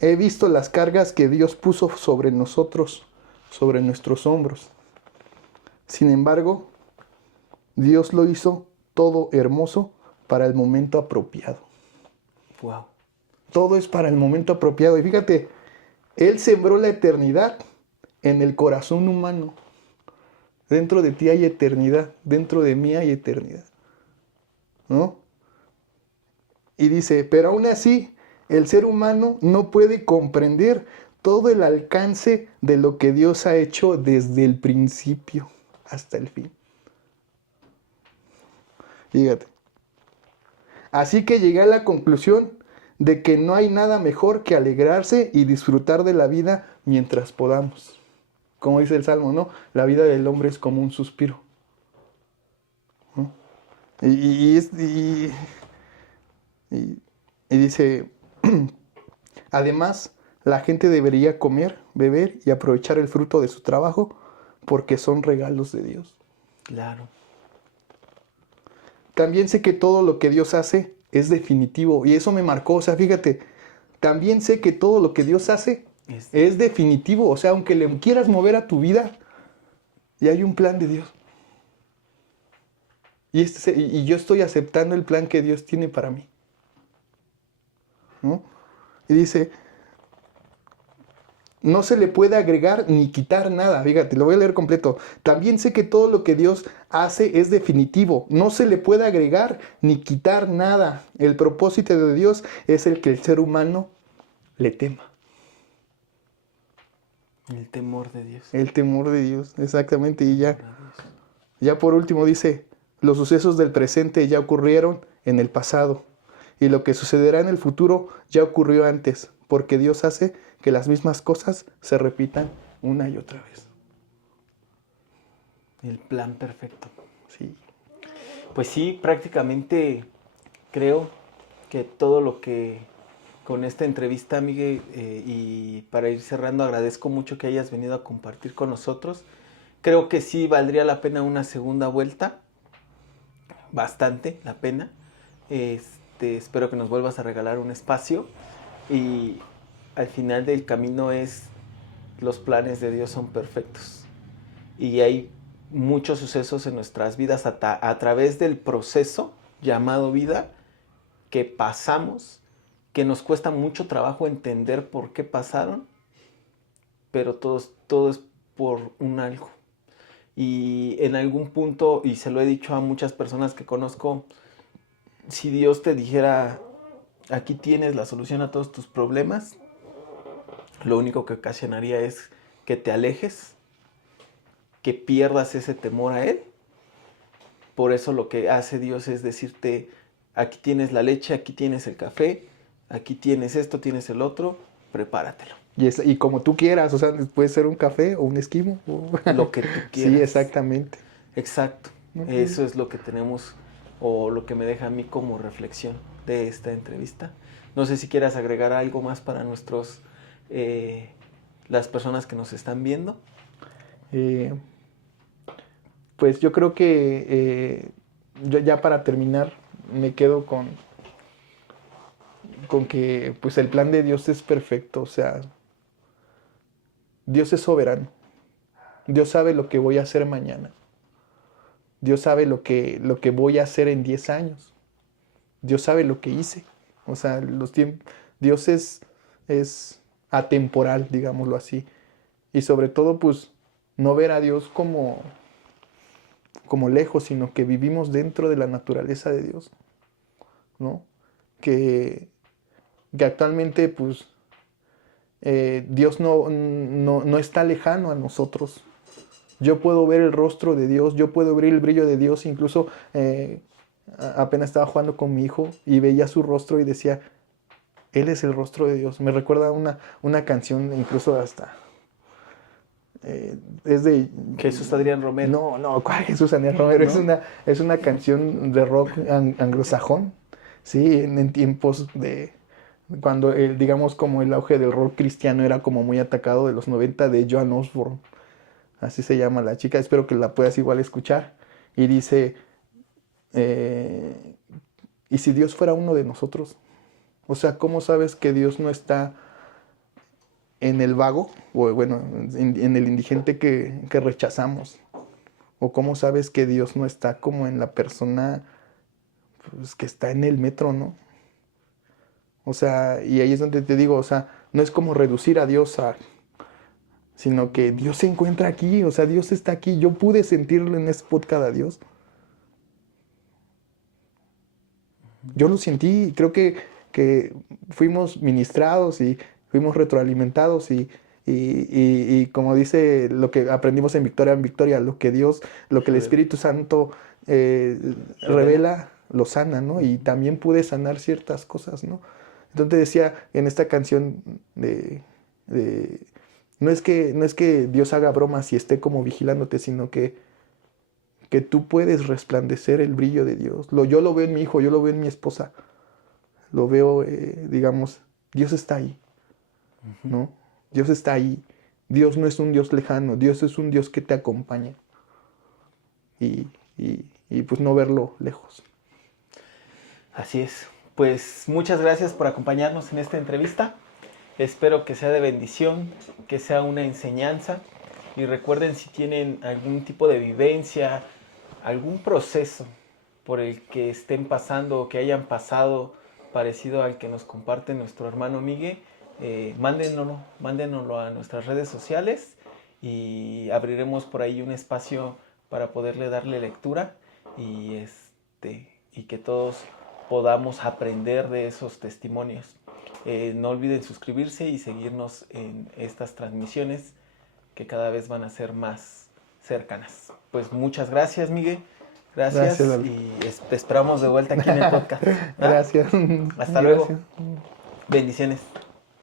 He visto las cargas que Dios puso sobre nosotros, sobre nuestros hombros. Sin embargo, Dios lo hizo todo hermoso para el momento apropiado. Wow. Todo es para el momento apropiado. Y fíjate, Él sembró la eternidad en el corazón humano. Dentro de ti hay eternidad, dentro de mí hay eternidad, ¿no? Y dice, pero aún así, el ser humano no puede comprender todo el alcance de lo que Dios ha hecho desde el principio hasta el fin. Fíjate. Así que llegué a la conclusión de que no hay nada mejor que alegrarse y disfrutar de la vida mientras podamos. Como dice el Salmo, ¿no? La vida del hombre es como un suspiro, ¿no? Y dice, además, la gente debería comer, beber y aprovechar el fruto de su trabajo porque son regalos de Dios. Claro. También sé que todo lo que Dios hace es definitivo y eso me marcó, o sea, fíjate, también sé que todo lo que Dios hace es definitivo, o sea, aunque le quieras mover a tu vida, y hay un plan de Dios. Y yo estoy aceptando el plan que Dios tiene para mí, ¿no? Y dice, no se le puede agregar ni quitar nada. Fíjate, lo voy a leer completo. También sé que todo lo que Dios hace es definitivo. No se le puede agregar ni quitar nada. El propósito de Dios es el que el ser humano le tema. El temor de Dios. El temor de Dios, exactamente. Y ya por último dice, los sucesos del presente ya ocurrieron en el pasado. Y lo que sucederá en el futuro ya ocurrió antes. Porque Dios hace que las mismas cosas se repitan una y otra vez. El plan perfecto. Sí. Pues sí, prácticamente creo que todo lo que con esta entrevista, Miguel, y para ir cerrando, agradezco mucho que hayas venido a compartir con nosotros. Creo que sí valdría la pena una segunda vuelta, bastante la pena. Espero que nos vuelvas a regalar un espacio y al final del camino los planes de Dios son perfectos y hay muchos sucesos en nuestras vidas a través del proceso llamado vida que pasamos, que nos cuesta mucho trabajo entender por qué pasaron, pero todo es por un algo. Y en algún punto, y se lo he dicho a muchas personas que conozco, si Dios te dijera, aquí tienes la solución a todos tus problemas, lo único que ocasionaría es que te alejes, que pierdas ese temor a Él. Por eso lo que hace Dios es decirte, aquí tienes la leche, aquí tienes el café, aquí tienes esto, tienes el otro, prepáratelo. Y como tú quieras, o sea, puede ser un café o un esquimo. Lo que tú quieras. Sí, exactamente. Exacto. Eso es lo que tenemos, o lo que me deja a mí como reflexión de esta entrevista. No sé si quieras agregar algo más para las personas que nos están viendo. Pues yo creo que yo ya para terminar me quedo con que pues el plan de Dios es perfecto, o sea, Dios es soberano. Dios sabe lo que voy a hacer mañana. Dios sabe lo que voy a hacer en 10 años. Dios sabe lo que hice. O sea, Dios es atemporal, digámoslo así. Y sobre todo, pues, no ver a Dios como lejos, sino que vivimos dentro de la naturaleza de Dios, ¿no? Que actualmente, pues, Dios no está lejano a nosotros. Yo puedo ver el rostro de Dios, yo puedo ver el brillo de Dios, incluso apenas estaba jugando con mi hijo y veía su rostro y decía, Él es el rostro de Dios. Me recuerda una canción, incluso hasta... es de... Jesús Adrián Romero. No, ¿cuál Jesús Adrián Romero? ¿No? Es una canción de rock anglosajón, ¿sí? En tiempos de... Cuando, digamos, como el auge del rock cristiano era como muy atacado de los 90, de Joan Osborne. así se llama la chica, espero que la puedas igual escuchar. Y dice, ¿y si Dios fuera uno de nosotros? O sea, ¿cómo sabes que Dios no está en el vago? O bueno, en el indigente que rechazamos. ¿O cómo sabes que Dios no está como en la persona pues, que está en el metro, ¿no? O sea, y ahí es donde te digo, o sea, no es como reducir a Dios a... sino que Dios se encuentra aquí, o sea, Dios está aquí. Yo pude sentirlo en ese podcast a Dios. Yo lo sentí, creo que fuimos ministrados y fuimos retroalimentados y como dice lo que aprendimos en Victoria, lo que Dios, lo que el Espíritu Santo revela, lo sana, ¿no? Y también pude sanar ciertas cosas, ¿no? Entonces decía en esta canción no es que Dios haga bromas y esté como vigilándote, sino que tú puedes resplandecer el brillo de Dios. Yo lo veo en mi hijo, yo lo veo en mi esposa. Lo veo, digamos, Dios está ahí, ¿no? Dios está ahí. Dios no es un Dios lejano, Dios es un Dios que te acompaña. Y pues no verlo lejos. Así es. Pues muchas gracias por acompañarnos en esta entrevista. Espero que sea de bendición, que sea una enseñanza. Y recuerden, si tienen algún tipo de vivencia, algún proceso por el que estén pasando o que hayan pasado parecido al que nos comparte nuestro hermano Miguel, mándenoslo a nuestras redes sociales y abriremos por ahí un espacio para poderle darle lectura y que todos podamos aprender de esos testimonios. No olviden suscribirse y seguirnos en estas transmisiones que cada vez van a ser más cercanas. Pues muchas gracias, Miguel. Gracias y te esperamos de vuelta aquí en el podcast. Gracias. Hasta luego. Bendiciones.